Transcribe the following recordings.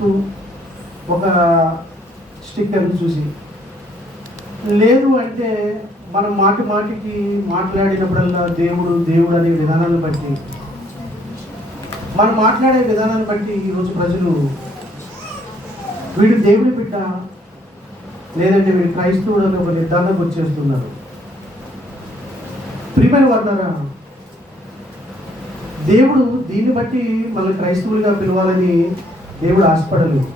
చూస్తూ ఒక స్టిక్కర్ చూసి, లేదు అంటే మనం మాటి మాటికి మాట్లాడినప్పుడల్లా దేవుడు దేవుడు అనే విధానాన్ని బట్టి, మనం మాట్లాడే విధానాన్ని బట్టి ఈరోజు ప్రజలు వీడు దేవుని బిడ్డ లేదంటే వీడు క్రైస్తవుడు అనే ఒక నిర్ధారణకు వచ్చేస్తున్నారు. ప్రియమైన వారులారా, దేవుడు దీన్ని బట్టి మనల్ని క్రైస్తవులుగా పిలవాలని దేవుడు ఆశపడలేదు.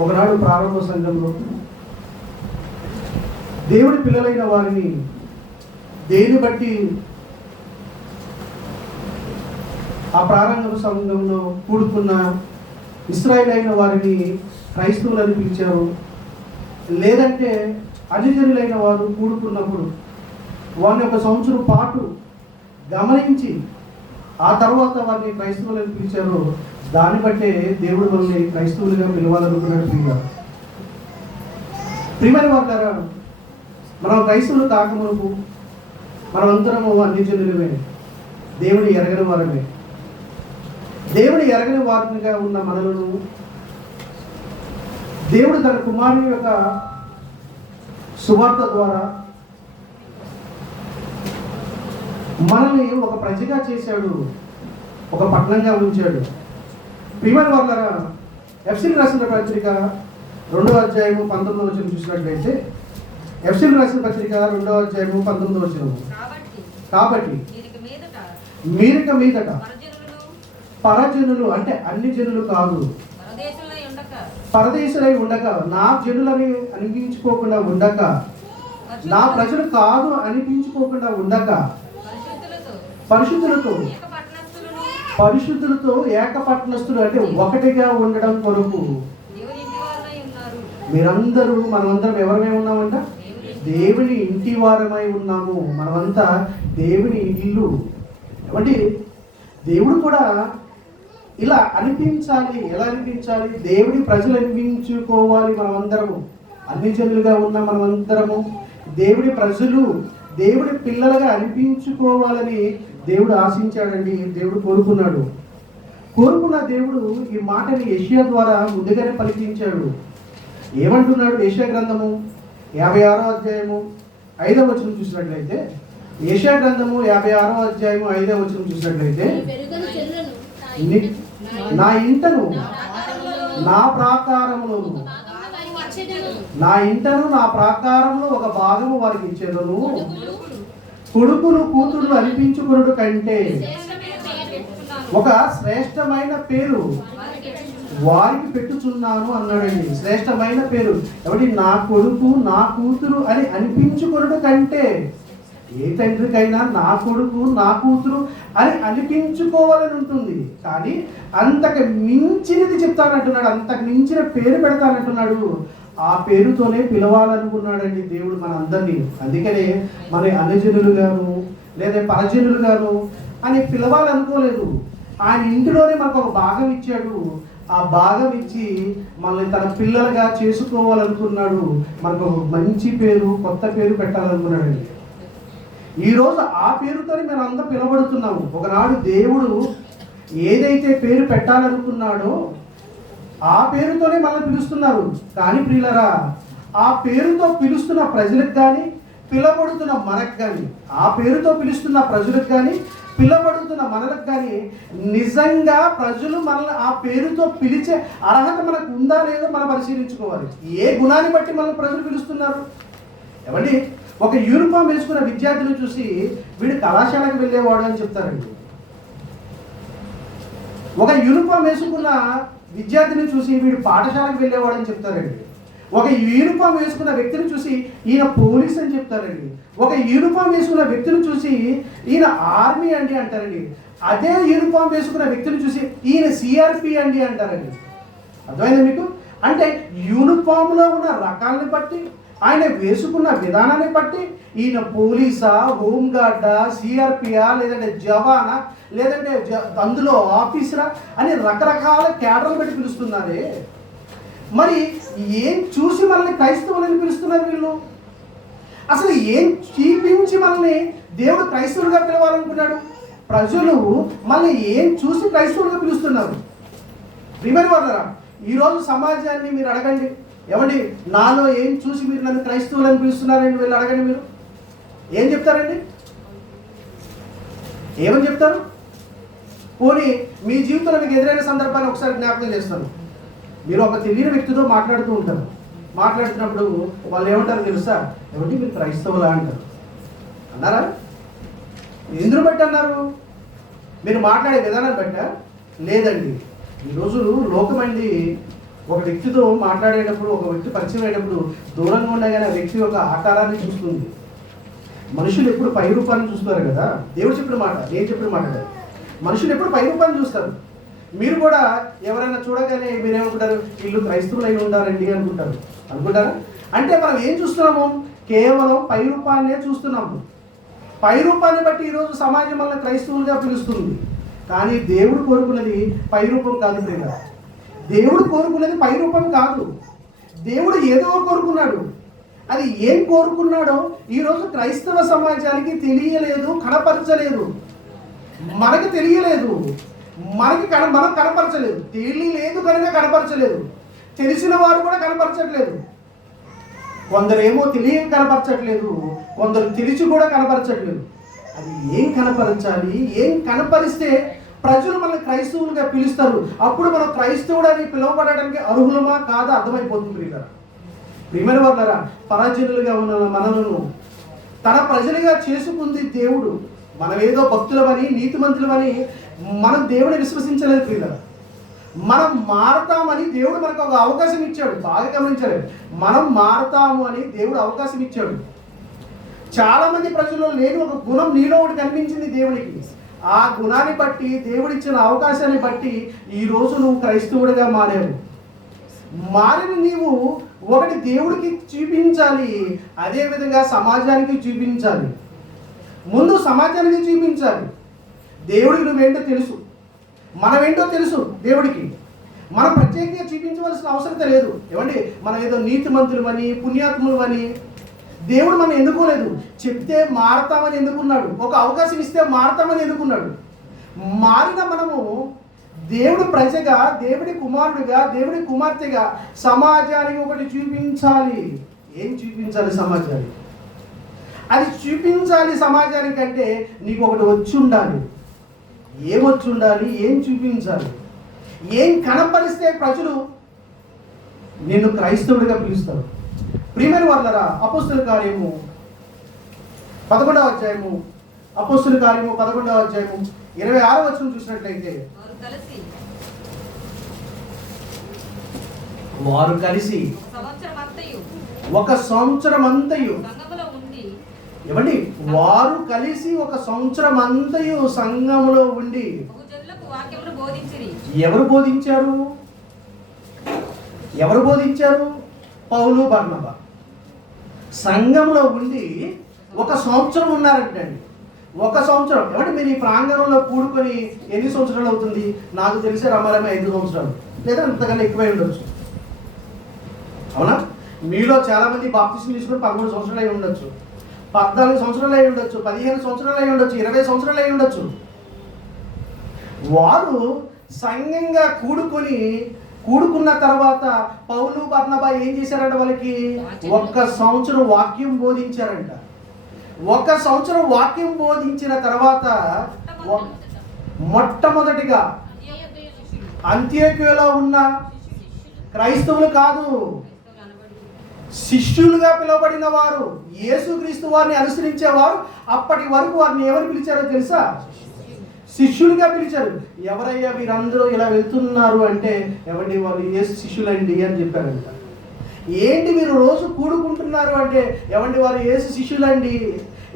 ఒకనాడు ప్రారంభ సంఘంలో దేవుడి పిల్లలైన వారిని దేని బట్టి ఆ ప్రారంభ సంఘంలో కూడుకున్న ఇశ్రాయేలు అయిన వారిని క్రైస్తవులని పిలిచారు. లేదంటే అన్యజనులైన వారు కూడుకున్నప్పుడు వారిని ఒక సంవత్సరం పాటు గమనించి ఆ తర్వాత వారిని క్రైస్తవులని పిలిచారు. దాన్ని బట్టే దేవుడు మనల్ని క్రైస్తవులుగా పిలవాలనుకున్నాడు. ప్రియమైన వారులారా, మనం క్రైస్తవులు కాకమునుపు మనమందరము అన్యజనులమే, దేవుని ఎరగని వారమే. దేవుని ఎరగని వారిగా ఉన్న మనలను దేవుడు తన కుమారుని యొక్క సువార్త ద్వారా మనల్ని ఒక ప్రజగా చేశాడు, ఒక పట్టణంగా ఉంచాడు. ప్రియమైన వారులారా, ఎఫ్ఎస్సీలకు రాసిన పత్రిక 2వ అధ్యాయము 19వ వచనం చూసినట్లయితే, ఎఫ్ఎస్సీలకు రాసిన పత్రిక 2వ అధ్యాయము 19వ వచనం, కాబట్టి మీరిక మీదట పరజనులు అంటే అన్ని జనులు కాదు, పరదేశులై ఉండక, నా జనులని అనిపించుకోకుండా ఉండక, నా ప్రజలు కాదు అనిపించుకోకుండా ఉండక, పరిశుద్ధులతో ఏకపట్నస్తులు అంటే ఒకటిగా ఉండడం కొరకు మీరందరూ, మనమందరం ఎవరమై ఉన్నామంట? దేవుని ఇంటి వారమై ఉన్నాము. మనమంతా దేవుని ఇల్లు. అంటే దేవుడు కూడా ఇలా అనిపించాలి. ఎలా అనిపించాలి? దేవుడి ప్రజలు అనిపించుకోవాలి. మనమందరము అన్ని జనులుగా ఉన్న మనమందరము దేవుడి ప్రజలు, దేవుడి పిల్లలుగా అనిపించుకోవాలని దేవుడు ఆశించాడండి. దేవుడు కోరుకున్న దేవుడు ఈ మాటని యెషయా ద్వారా ముందుగానే పలికించాడు. ఏమంటున్నాడు? యెషయా గ్రంథము 56వ అధ్యాయము 5వ వచనం చూసినట్లయితే, యెషయా గ్రంథము 56వ అధ్యాయము 5వ వచనం చూసినట్లయితే, నా ఇంటను నా ప్రాకారములోను, నా ఇంటను నా ప్రాకారములో ఒక భాగము వారికి ఇచ్చేదను, కొడుకులు కూతురు అనిపించుకునుడు కంటే ఒక శ్రేష్టమైన పేరు వారికి పెట్టుచున్నాను అన్నాడండి. శ్రేష్టమైన పేరు ఎవరి? నా కొడుకు నా కూతురు అని అనిపించుకునుడు కంటే, ఏ తండ్రికైనా నా కొడుకు నా కూతురు అని అనిపించుకోవాలని ఉంటుంది. కానీ అంతకు మించినది చెప్తానంటున్నాడు, అంతకు మించిన పేరు పెడతానంటున్నాడు. ఆ పేరుతోనే పిలవాలనుకున్నాడండి దేవుడు మన అందరినీ. అందుకనే మన అన్యజనులుగాను లేదా పరజనులుగాను అని పిలవాలనుకోలేదు. ఆయన ఇంటిలోనే మనకు ఒక భాగం ఇచ్చాడు. ఆ భాగం ఇచ్చి మనల్ని తన పిల్లలుగా చేసుకోవాలనుకున్నాడు. మనకు ఒక మంచి పేరు, కొత్త పేరు పెట్టాలనుకున్నాడండి. ఈరోజు ఆ పేరుతోనే మనం అందరూ పిలవబడుతున్నాము. ఒకనాడు దేవుడు ఏదైతే పేరు పెట్టాలనుకున్నాడో ఆ పేరుతోనే మనల్ని పిలుస్తున్నారు. కానీ ప్రియులరా, ఆ పేరుతో పిలుస్తున్న ప్రజలకు కానీ పిలబడుతున్న మనకు కానీ, ఆ పేరుతో పిలుస్తున్న ప్రజలకు కానీ పిలబడుతున్న మనలకు కానీ నిజంగా ప్రజలు మనల్ని ఆ పేరుతో పిలిచే అర్హత మనకు ఉందా లేదో మనం పరిశీలించుకోవాలి. ఏ గుణాన్ని బట్టి మనల్ని ప్రజలు పిలుస్తున్నారు? ఏమండి, ఒక యూనిఫామ్ వేసుకున్న విద్యార్థిని చూసి వీడు కళాశాలకు వెళ్ళేవాడు అని చెప్తారండి. ఒక యూనిఫామ్ వేసుకున్న విద్యార్థిని చూసి వీడు పాఠశాలకు వెళ్ళేవాడని చెప్తారండి. ఒక యూనిఫామ్ వేసుకున్న వ్యక్తిని చూసి ఈయన పోలీస్ అని చెప్తారండి. ఒక యూనిఫామ్ వేసుకున్న వ్యక్తిని చూసి ఈయన ఆర్మీ అండి అంటారండి. అదే యూనిఫామ్ వేసుకున్న వ్యక్తిని చూసి ఈయన సిఆర్పి అండి అంటారండి. అర్థమైందా మీకు? అంటే యూనిఫామ్లో ఉన్న రకాలని బట్టి, ఆయన వేసుకున్న విధానాన్ని బట్టి ఈయన పోలీసా, హోంగార్డా, సిఆర్పియా, లేదంటే జవానా, లేదంటే అందులో ఆఫీసరా అని రకరకాల క్యాడర్లు పెట్టి పిలుస్తున్నారే. మరి ఏం చూసి మనల్ని క్రైస్తవులని పిలుస్తున్నారు వీళ్ళు? అసలు ఏం చూపించి మనల్ని దేవుడు క్రైస్తవులుగా పిలవాలనుకున్నాడు? ప్రజలు మనల్ని ఏం చూసి క్రైస్తవులుగా పిలుస్తున్నారు? ప్రియమైన వారులారా, ఈరోజు సమాజాన్ని మీరు అడగండి, ఏమండి నాలో ఏం చూసి మీరు నన్ను క్రైస్తవులని పిలుస్తున్నారండి, వీళ్ళు అడగండి, మీరు ఏం చెప్తారండి? ఏమని చెప్తారు? పోనీ మీ జీవితంలో మీకు ఎదురైన సందర్భాన్ని ఒకసారి జ్ఞాపకం చేస్తాను. మీరు ఒక తెలియని వ్యక్తితో మాట్లాడుతూ ఉంటారు. మాట్లాడుతున్నప్పుడు వాళ్ళు ఏమంటారు తెలుసా? ఏమంటే మీరు క్రైస్తవులా అంటారు. అన్నారా? ఎందుకు బట్టి అన్నారు? మీరు మాట్లాడే విధానాన్ని బట్టా? లేదండి. ఈరోజు లోకమంది ఒక వ్యక్తితో మాట్లాడేటప్పుడు, ఒక వ్యక్తి పరిచయం అయ్యేటప్పుడు దూరంగా ఉండగానే ఆ వ్యక్తి యొక్క ఆకారాన్ని చూస్తుంది. మనుషులు ఎప్పుడు పై రూపాన్ని చూస్తారు కదా. దేవుడు చెప్పిన మాట, నేను చెప్పిన మాట. మనుషులు ఎప్పుడు పై రూపాన్ని చూస్తారు. మీరు కూడా ఎవరైనా చూడగానే మీరేమనుకుంటారు? వీళ్ళు క్రైస్తవులు అయిన ఉండాలండి అనుకుంటారా? అంటే మనం ఏం చూస్తున్నాము? కేవలం పై రూపాన్నే చూస్తున్నాము. పై రూపాన్ని బట్టి ఈరోజు సమాజం వల్ల క్రైస్తవులుగా పిలుస్తుంది. కానీ దేవుడు కోరుకున్నది పై రూపం కాదు ప్రియులారా. దేవుడు కోరుకున్నది పై రూపం కాదు. దేవుడు ఏదో కోరుకున్నాడు. అది ఏం కోరుకున్నాడో ఈరోజు క్రైస్తవ సమాజానికి తెలియలేదు, కనపరచలేదు. మనకు తెలియలేదు, మనం కనపరచలేదు. తెలియలేదు కనుక కనపరచలేదు. తెలిసిన వారు కూడా కనపరచట్లేదు. కొందరేమో తెలియక కనపరచట్లేదు, కొందరు తెలిసి కూడా కనపరచట్లేదు. అది ఏం కనపరచాలి? ఏం కనపరిస్తే ప్రజలు మనల్ని క్రైస్తవులుగా పిలుస్తారు? అప్పుడు మనం క్రైస్తవుడు అని పిలువబడడానికి అర్హులమా కాదా అర్థమైపోతుంది ప్రియులారా. ప్రియమైన వారులారా, పరాజనులుగా ఉన్న మనలను తన ప్రజలుగా చేసుకుంది దేవుడు. మనమేదో భక్తులమని, నీతిమంతులమని మనం దేవుని విశ్వసించలేదు ప్రియులారా. మనం మారతామని దేవుడు మనకు ఒక అవకాశం ఇచ్చాడు. బాగా గమనించాలి, మనం మారతాము అని దేవుడు అవకాశం ఇచ్చాడు. చాలామంది ప్రజల్లో లేని ఒక గుణం నీలో ఒకటి కనిపించింది దేవునికి. ఆ గుణాన్ని బట్టి, దేవుడిచ్చిన అవకాశాన్ని బట్టి ఈరోజు నువ్వు క్రైస్తవుడిగా మారావు. మారిన నీవు ఒకటి దేవుడికి చూపించాలి, అదేవిధంగా సమాజానికి చూపించాలి. ముందు సమాజానికి చూపించాలి. దేవుడికి నువ్వేంటో తెలుసు, మనమేంటో తెలుసు దేవుడికి. మనం ప్రత్యేకంగా చూపించవలసిన అవసరం లేదు. ఏమండి, మనం ఏదో నీతిమంతులమని, పుణ్యాత్ములమని దేవుడు మనం ఎన్నుకోలేదు. చెప్తే మారతామని ఎన్నుకున్నాడు. ఒక అవకాశం ఇస్తే మారతామని ఎన్నుకున్నాడు. మారిన మనము దేవుడి ప్రజగా, దేవుడి కుమారుడిగా, దేవుడి కుమార్తెగా సమాజానికి ఒకటి చూపించాలి. ఏం చూపించాలి సమాజానికి? అది చూపించాలి సమాజానికి అంటే నీకు ఒకటి వచ్చి ఉండాలి. ఏమొచ్చి ఉండాలి? ఏం చూపించాలి? ఏం కనపరిస్తే ప్రజలు నిన్ను క్రైస్తవుడిగా పిలుస్తారు? ప్రియమైన వారులారా, అపోస్తుల కార్యము 11వ అధ్యాయము, అపోస్తుల కార్యము 11వ అధ్యాయము 26వ వచనం చూసినట్లయితే, వారు కలిసి ఒక సంవత్సరం అంతయు, ఏమండి, వారు కలిసి ఒక సంవత్సరం అంతయు సంఘములో ఉండి ఎవరు బోధించారు? ఎవరు బోధించారు? పౌలు, బర్నబా. సంఘంలో ఉండి ఒక సంవత్సరం ఉన్నారంటండి. ఒక సంవత్సరం. ఏమంటే మీరు ఈ ప్రాంగణంలో కూడుకొని ఎన్ని సంవత్సరాలు అవుతుంది? నాకు తెలిసే రమారమే 5 సంవత్సరాలు, లేదా అంతకన్నా ఎక్కువై ఉండొచ్చు. అవునా? మీలో చాలామంది బాప్తిస్మం తీసుకుని 13 సంవత్సరాలు అయి ఉండొచ్చు, 14 సంవత్సరాలు అయి ఉండొచ్చు, 15 సంవత్సరాలు అయి ఉండొచ్చు, 20 సంవత్సరాలు అయి ఉండొచ్చు. వారు సంఘంగా కూడుకున్న తర్వాత పౌలు, బర్నబా ఏం చేశారంట? వాళ్ళకి 1 సంవత్సరం వాక్యం బోధించారంట. 1 సంవత్సరం వాక్యం బోధించిన తర్వాత మొట్టమొదటిగా అంత్యోక్యలో ఉన్న క్రైస్తవులు కాదు, శిష్యులుగా పిలువబడిన వారు, యేసుక్రీస్తు వారిని అనుసరించేవారు, అప్పటి వరకు వారిని ఎవరు పిలిచారో తెలుసా? శిష్యులుగా పిలిచారు. ఎవరయ్యా వీరందరూ ఇలా వెళ్తున్నారు అంటే, ఏమండి వాళ్ళు యేసు శిష్యులండి అని చెప్పారంట. ఏంటి మీరు రోజు కూడుకుంటున్నారు అంటే, ఏమండి వారు యేసు శిష్యులండి.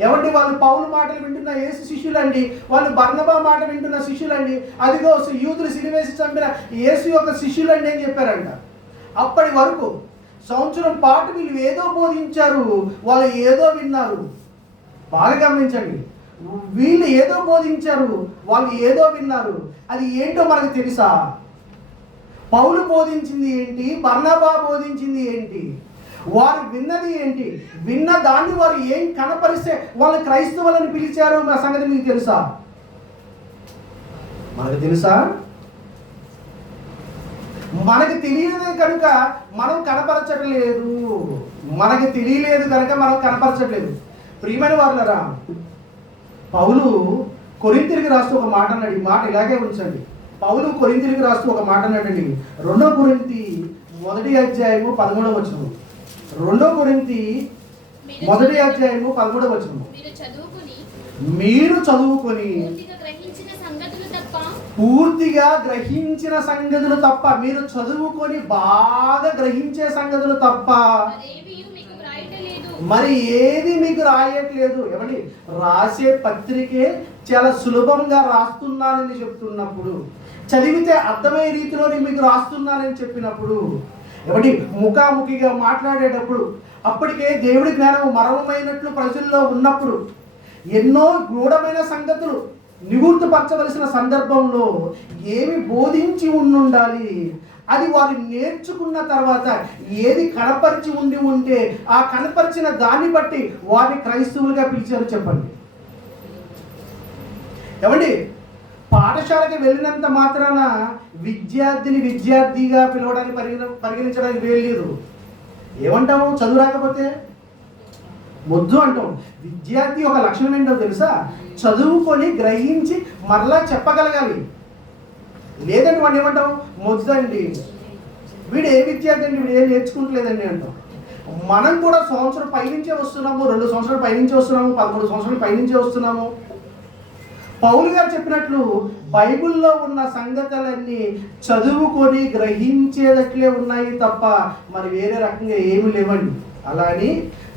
ఏమండి వాళ్ళు పౌలు మాటలు వింటున్న యేసు శిష్యులండి, వాళ్ళు బర్నబా మాట వింటున్న శిష్యులండి, అదిగో యూదులు సిలువేసి చంపిన యేసు యొక్క శిష్యులండి అని చెప్పారంట. అప్పటి వరకు సంవత్సరం పాటు వీళ్ళు ఏదో బోధించారు, వాళ్ళు ఏదో విన్నారు. బాగా గమనించండి, వీళ్ళు ఏదో బోధించారు, వాళ్ళు ఏదో విన్నారు. అది ఏంటో మనకు తెలుసా? పౌలు బోధించింది ఏంటి? బర్నబా బోధించింది ఏంటి? వారు విన్నది ఏంటి? విన్న దాన్ని వారు ఏం కనపరిస్తే వాళ్ళు క్రైస్తవులని పిలిచారు ఆ సంగతి మీకు తెలుసా? మనకు తెలుసా? మనకి తెలియదు కనుక మనం కనపరచట్లేదు, మనకి తెలియలేదు కనుక మనం కనపరచట్లేదు. ప్రియమైన వారులారా, పౌలు కొరింథీయులకు రాస్తూ ఒక మాట అన్నాడు. ఈ మాట ఇలాగే ఉంచండి. పౌలు కొరింథీయులకు రాస్తూ ఒక మాట అన్నాడండి. 2 కొరింథీ 1వ అధ్యాయము 13వ వచనము. 2 కొరింథీ 1వ అధ్యాయము 13వ వచనము. మీరు చదువుకొని పూర్తిగా గ్రహించిన సంగతులు తప్ప, మీరు చదువుకొని బాగా గ్రహించే సంగతులు తప్ప మరి ఏది మీకు రాయట్లేదు. ఏమండి, రాసే పత్రికే చాలా సులభంగా రాస్తున్నానని చెప్తున్నప్పుడు, చదివితే అర్థమయ్యే రీతిలో మీకు రాస్తున్నానని చెప్పినప్పుడు, ఏమండి ముఖాముఖిగా మాట్లాడేటప్పుడు అప్పటికే దేవుడి జ్ఞానం మర్మమైనట్లు ప్రజల్లో ఉన్నప్పుడు, ఎన్నో గూఢమైన సంగతులు నిగుర్తుపరచవలసిన సందర్భంలో ఏమి బోధించి ఉండాలి, అది వారు నేర్చుకున్న తర్వాత ఏది కనపరిచి ఉంటే ఆ కనపరిచిన దాన్ని బట్టి వారిని క్రైస్తవులుగా పిలిచారు. చెప్పండి ఏమండి, పాఠశాలకి వెళ్ళినంత మాత్రాన విద్యార్థిగా పిలవడానికి పరిగణించడానికి వేయలేదు. ఏమంటాము? చదువు రాకపోతే మొద్దు అంటాం. విద్యార్థి ఒక లక్షణం ఏంటో తెలుసా? చదువుకొని గ్రహించి మరలా చెప్పగలగాలి. లేదంటే వాడిని ఏమంటాం? మొద్దండి, వీడు ఏ విద్యార్థి అండి, వీడు ఏం నేర్చుకుంటలేదండి అంటాం. మనం కూడా సంవత్సరం పైనుంచే వస్తున్నాము, 2 సంవత్సరాలు పైనుంచే వస్తున్నాము, 13 సంవత్సరాలు పైనుంచే వస్తున్నాము. పౌలు గారు చెప్పినట్లు బైబిల్లో ఉన్న సంగతులన్నీ చదువుకొని గ్రహించేటట్లే ఉన్నాయి తప్ప మరి వేరే రకంగా ఏమి లేవండి. అలా అని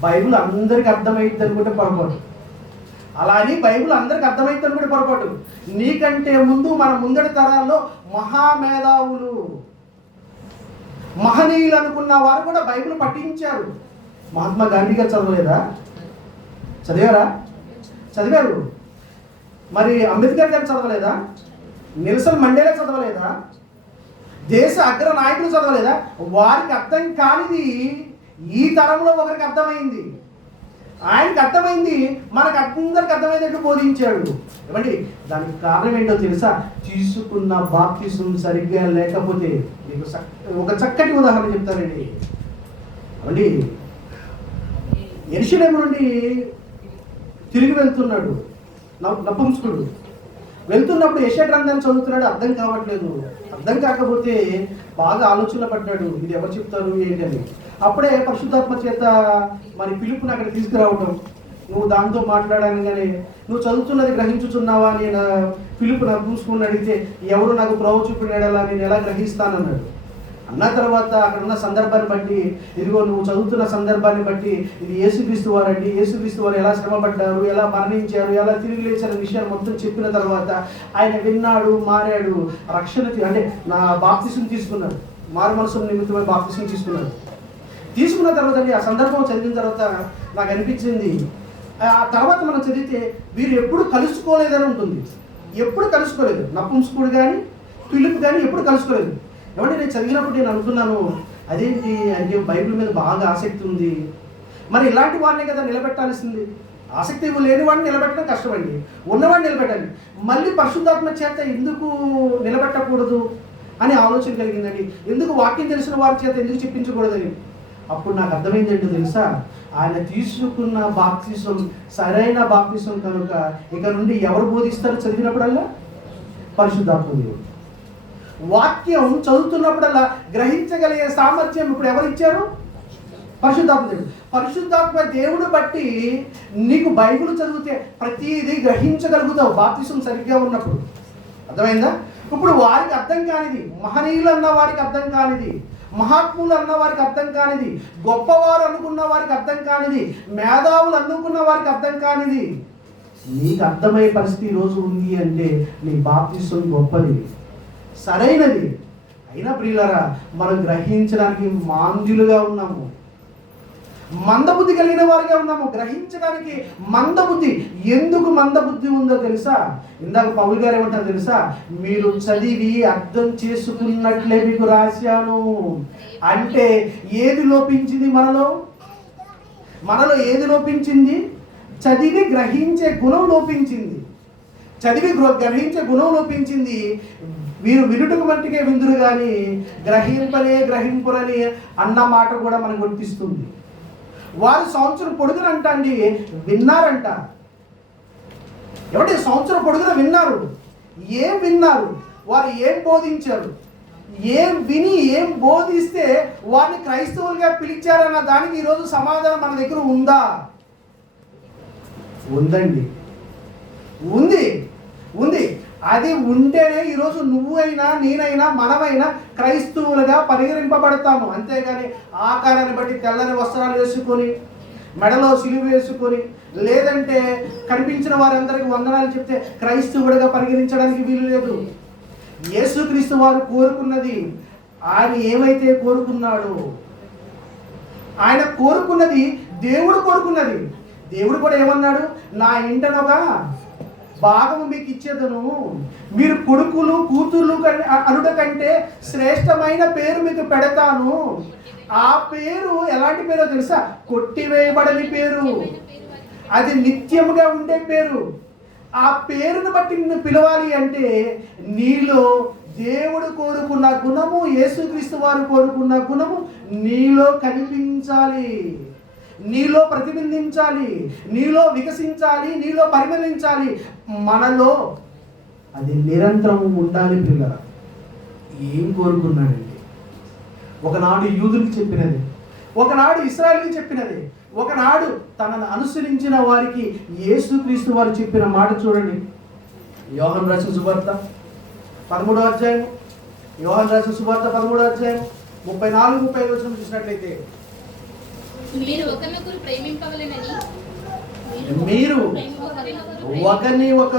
బైబిల్ అందరికి అర్థమైంది అనుకుంటే పొరపాటు. అలా అని బైబిల్ అందరికి అర్థమైంది అనుకుంటే పొరపాటు. నీకంటే ముందు మన ముందటి తరాల్లో మహామేధావులు, మహనీయులు అనుకున్న వారు కూడా బైబిల్ పఠించారు. మహాత్మా గాంధీ గారు చదవలేదా? చదివారా? చదివారు. మరి అంబేద్కర్ గారు చదవలేదా? Nelson Mandela చదవలేదా? దేశ అగ్ర నాయకులు చదవలేదా? వారికి అర్థం కానిది ఈ తరంలో ఒకరికి అర్థమైంది, ఆయనకి అర్థమైంది, మనకు అందరికి అర్థమైనట్టు బోధించాడు. ఏమండి, దానికి కారణం ఏంటో తెలుసా? తీసుకున్న బాప్తిసం సరిగ్గా లేకపోతే. మీకు ఒక చక్కటి ఉదాహరణ చెప్తానండి. ఏమండి, యెరూషలేము నుండి తిరిగి వెళ్తున్నాడు నపుంసకుడు. వెళ్తున్నప్పుడు యెషయా గ్రంథాన్ని చదువుతున్నాడు, అర్థం కావట్లేదు. అర్థం కాకపోతే బాగా ఆలోచన పడ్డాడు, ఇది ఎవరు చెప్తారు ఏంటి అని. అప్పుడే పరిశుద్ధాత్మ చేత మరి పిలుపుని అక్కడ తీసుకురావడం, నువ్వు దాంతో మాట్లాడగానే నువ్వు చదువుతున్నది గ్రహించుచున్నావా అని పిలుపు నపుంసకుడిని అడిగితే, ఎవరు నాకు త్రోవ చూపినాడలా నేను ఎలా గ్రహిస్తానన్నాడు. అన్న తర్వాత అక్కడ ఉన్న సందర్భాన్ని బట్టి, ఇదిగో నువ్వు చదువుతున్న సందర్భాన్ని బట్టి ఇది యేసుక్రీస్తు వారండి, యేసుక్రీస్తు వారు ఎలా శ్రమపడ్డారు, ఎలా మరణించారు, ఎలా తిరిగి లేచారు విషయాన్ని మొత్తం చెప్పిన తర్వాత ఆయన విన్నాడు, మారాడు, రక్షణ అంటే నా బాప్తిసం తీసుకున్నాడు, మారు మనసు నిమిత్తమై బాప్తిసం తీసుకున్నాడు. తీసుకున్న తర్వాత ఆ సందర్భం చదివిన తర్వాత నాకు అనిపించింది, ఆ తర్వాత మనం చదివితే వీరు ఎప్పుడు కలుసుకోలేదని ఉంటుంది. ఎప్పుడు కలుసుకోలేదు, నపుంసకుడు కానీ పిలుపు కానీ ఎప్పుడు కలుసుకోలేదు. ఏమంటే నేను చదివినప్పుడు నేను అనుకున్నాను, అదేంటి అంటే బైబిల్ మీద బాగా ఆసక్తి ఉంది, మరి ఇలాంటి వాడిని కదా నిలబెట్టాల్సింది. ఆసక్తి లేని వాడిని నిలబెట్టడం కష్టమండి, ఉన్నవాడిని నిలబెట్టాలి. మళ్ళీ పరిశుద్ధాత్మ చేత ఎందుకు నిలబెట్టకూడదు అని ఆలోచన కలిగిందండి. ఎందుకు వాక్యం తెలిసిన వారి చేత ఎందుకు చెప్పించకూడదని. అప్పుడు నాకు అర్థమైంది ఏంటో తెలుసా? ఆయన తీసుకున్న బాప్తిసం సరైన బాప్తిసం కనుక ఇక నుండి ఎవరు బోధిస్తారు చదివినప్పుడల్లా? పరిశుద్ధాత్మ దేవుడు. వాక్యం చదువుతున్నప్పుడల్లా గ్రహించగలిగే సామర్థ్యం ఇప్పుడు ఎవరు ఇచ్చారు? పరిశుద్ధాత్మ దేవుడు. పరిశుద్ధాత్మ దేవుడు బట్టి నీకు బైబిల్ చదివితే ప్రతిదీ గ్రహించగలుగుతావు బాప్తిసం సరిగ్గా ఉన్నప్పుడు. అర్థమైందా? ఇప్పుడు వారికి అర్థం కానిది, మహనీయులు అన్న వారికి అర్థం కానిది, మహాత్ములు అన్న వారికి అర్థం కానిది, గొప్పవారు అనుకున్న వారికి అర్థం కానిది, మేధావులు అనుకున్న వారికి అర్థం కానిది నీకు అర్థమయ్యే పరిస్థితి ఈరోజు ఉంది అంటే నీ బాప్తిసం గొప్పది, సరైనది. అయినా ప్రియులారా, మనం గ్రహించడానికి మాంద్యులుగా ఉన్నాము, మందబుద్ధి కలిగిన వారిగా ఉన్నాము. గ్రహించడానికి మందబుద్ధి. ఎందుకు మందబుద్ధి ఉందో తెలుసా? ఇందాక పౌలు గారు ఏమంటారు తెలుసా? మీరు చదివి అర్థం చేసుకున్నట్లే మీకు రాశాను అంటే ఏది లోపించింది మనలో? ఏది లోపించింది? చదివి గ్రహించే గుణం లోపించింది. చదివి గ్రహించే గుణం లోపించింది. వీరు వినుటకు మట్టికే విందురు కానీ గ్రహింపురని అన్న మాట కూడా మనకు గుర్తిస్తుంది. వారు సంవత్సరం పొడుగునంట అండి విన్నారంట. ఎవరి సంవత్సరం పొడుగున విన్నారు. ఏం విన్నారు? వారు ఏం బోధించారు? ఏం విని ఏం బోధిస్తే వారిని క్రైస్తవులుగా పిలిచారన్న దానికి ఈరోజు సమాధానం మన దగ్గర ఉందా? ఉందండి, ఉంది. అది ఉంటేనే ఈరోజు నువ్వైనా నేనైనా మనమైనా క్రైస్తవులుగా పరిగణింపబడతాము. అంతేగాని ఆకారాన్ని బట్టి తెల్లని వస్త్రాలు వేసుకొని మెడలో సిలువ వేసుకొని లేదంటే కనిపించిన వారందరికీ వందనాలు చెప్తే క్రైస్తవుడిగా పరిగణించడానికి వీలు లేదు. యేసుక్రీస్తు వారు కోరుకున్నది, ఆయన ఏమైతే కోరుకున్నాడో, ఆయన కోరుకున్నది దేవుడు కోరుకున్నది. దేవుడు కూడా ఏమన్నాడు? నా ఇంటనొక భాగము మీకు ఇచ్చేదను, మీరు కొడుకులు కూతుర్లు అనుట కంటే శ్రేష్టమైన పేరు మీకు పెడతాను. ఆ పేరు ఎలాంటి పేరో తెలుసా? కొట్టివేయబడని పేరు, అది నిత్యముగా ఉండే పేరు. ఆ పేరును బట్టి నిన్ను పిలవాలి అంటే నీలో దేవుడు కోరుకున్న గుణము, యేసుక్రీస్తు వారు కోరుకున్న గుణము నీలో కనిపించాలి, నీలో ప్రతిబింబించాలి, నీలో వికసించాలి, నీలో పరిమళించాలి. మనలో అది నిరంతరం ఉండాలి. పిల్లల ఏం కోరుకున్నాడండి? ఒకనాడు యూదులకు చెప్పినది, ఒకనాడు ఇశ్రాయేలుకి చెప్పినది, ఒకనాడు తనను అనుసరించిన వారికి యేసుక్రీస్తు వారు చెప్పిన మాట చూడండి. యోహాను రాసిన సువార్త 13వ అధ్యాయం, యోహాను రాసిన సువార్త 13వ అధ్యాయం 34-35 వచనం చూసినట్లయితే, మీరు ఒకరిని ఒకరు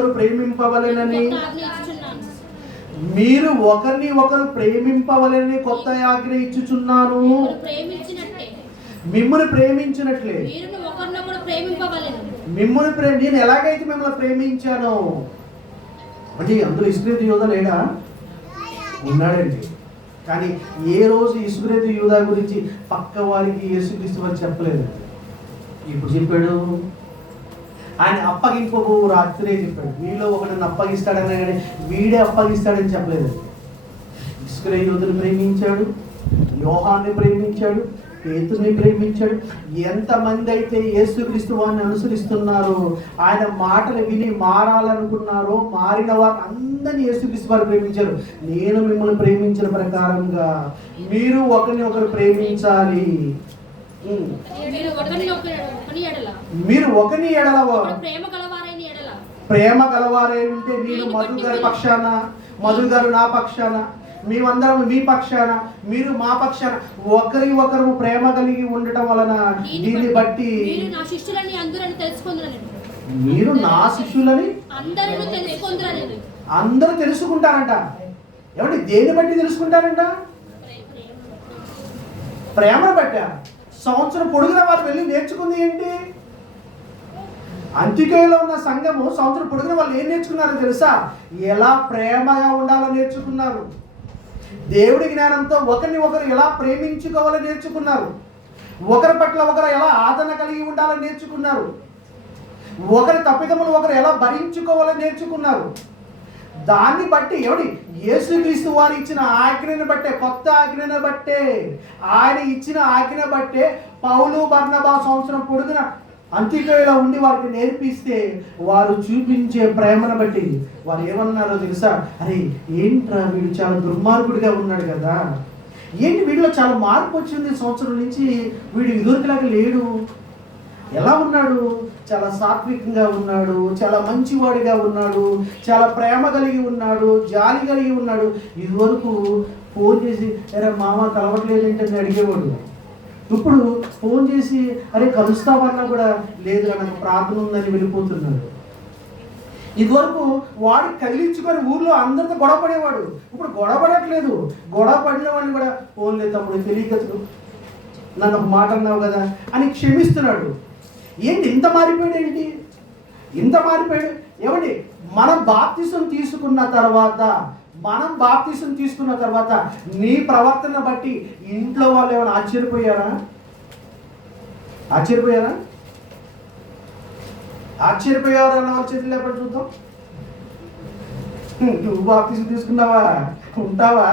ప్రేమింపవలెనని కొత్త ఆజ్ఞ ఇచ్చుచున్నాను. మిమ్మును ప్రేమించినట్లే నేను ఎలాగైతే మిమ్మల్ని ప్రేమించానో. అంటే అందులో ఇస్కరియోతు యూదా లేడా? ఉన్నాడండి. కానీ ఏ రోజు ఇస్కరియోతు యూదా గురించి పక్క వారికి యేసుక్రీస్తు వారు చెప్పలేదు. ఇప్పుడు చెప్పాడు. ఆయన అప్పగింపబో రాత్రే చెప్పాడు. మీలో ఒకరిని అప్పగిస్తాడని, కానీ వీడే అప్పగిస్తాడని చెప్పలేదు. ఇస్కరియోతుని ప్రేమించాడు, యోహాన్ని ప్రేమించాడు, పేతురుని ప్రేమించాడు. ఎంతమంది అయితే యేసుక్రీస్తు వారిని అనుసరిస్తున్నారో, ఆయన మాటలు విని మారాలనుకున్నారో, మారిన వారు అందరినీ యేసుక్రీస్తు వారు ప్రేమించారు. నేను మిమ్మల్ని ప్రేమించిన ప్రకారంగా మీరు ఒకరిని ఒకరు ప్రేమించాలి. మీరు ఒకరిని ఎడల ప్రేమ గలవారై ఉంటే, నేను మధు గారి పక్షాన, మధు గారు నా పక్షాన, మేమందరం మీ పక్షాన, మీరు మా పక్షాన ఒకరి ఒకరు ప్రేమ కలిగి ఉండటం వలన దీన్ని బట్టి మీరు నా శిష్యులని అందరూ తెలుసుకుంటారంట. ఏమంటే దేన్ని బట్టి తెలుసుకుంటారంట? ప్రేమను బట్ట. సంవత్సరం పొడుగున వారు వెళ్ళి నేర్చుకుంది ఏంటి? అంత్యొకయలో ఉన్న సంఘము సంవత్సరం పొడుగున వాళ్ళు ఏం నేర్చుకున్నారో తెలుసా? ఎలా ప్రేమగా ఉండాలో నేర్చుకున్నారు. దేవుడి జ్ఞానంతో ఒకరిని ఒకరు ఎలా ప్రేమించుకోవాలో నేర్చుకున్నారు. ఒకరి పట్ల ఒకరు ఎలా ఆదరణ కలిగి ఉండాలో నేర్చుకున్నారు. ఒకరి తప్పిదములు ఒకరు ఎలా భరించుకోవాలో నేర్చుకున్నారు. దాన్ని బట్టి యేసుక్రీస్తు వారు ఇచ్చిన ఆజ్ఞను బట్టే, కొత్త ఆజ్ఞను బట్టే, ఆయన ఇచ్చిన ఆజ్ఞ బట్టే పౌలు బర్నబా సంవత్సరం పొడుగున అంత్యొకయలో ఉండి వారికి నేర్పిస్తే వారు చూపించే ప్రేమను బట్టి వారు ఏమన్నారో తెలుసా? అరే ఏంట్రా వీడు చాలా దుర్మార్గుడిగా ఉన్నాడు కదా, ఏంటి వీడిలో చాలా మార్పు వచ్చింది, సంవత్సరం నుంచి వీడు ఇదివరకులాగా లేడు, ఎలా ఉన్నాడు? చాలా సాత్వికంగా ఉన్నాడు, చాలా మంచివాడిగా ఉన్నాడు, చాలా ప్రేమ కలిగి ఉన్నాడు, జాలి కలిగి ఉన్నాడు. ఇదివరకు ఫోన్ చేసి అరే మామ కలవట్లేదేంటని అడిగేవాడు. ఇప్పుడు ఫోన్ చేసి అరే కలుస్తామన్నా కూడా లేదు, నాకు ప్రార్థన ఉందని వెళ్ళిపోతున్నాడు. ఇదివరకు వాడు కదిలించుకొని ఊర్లో అందరితో గొడవ పడేవాడు. ఇప్పుడు గొడవ పడట్లేదు. గొడవ పడిన వాడిని కూడా ఫోన్ లేదు తమ్ముడు, తెలియకదు, నన్ను ఒక మాట అన్నావు కదా అని క్షమిస్తున్నాడు. ఏంటి ఇంత మారిపోయాడు? ఏంటి ఇంత మారిపోయాడు? మనం బాప్తిసం తీసుకున్న తర్వాత నీ ప్రవర్తన బట్టి ఇంట్లో వాళ్ళు ఏమైనా ఆశ్చర్యపోయారా? ఆశ్చర్యపోయారా అన్న వాళ్ళ చేతులు లేకపోతే చూద్దాం. నువ్వు బాప్తిసం తీసుకున్నావా, ఉంటావా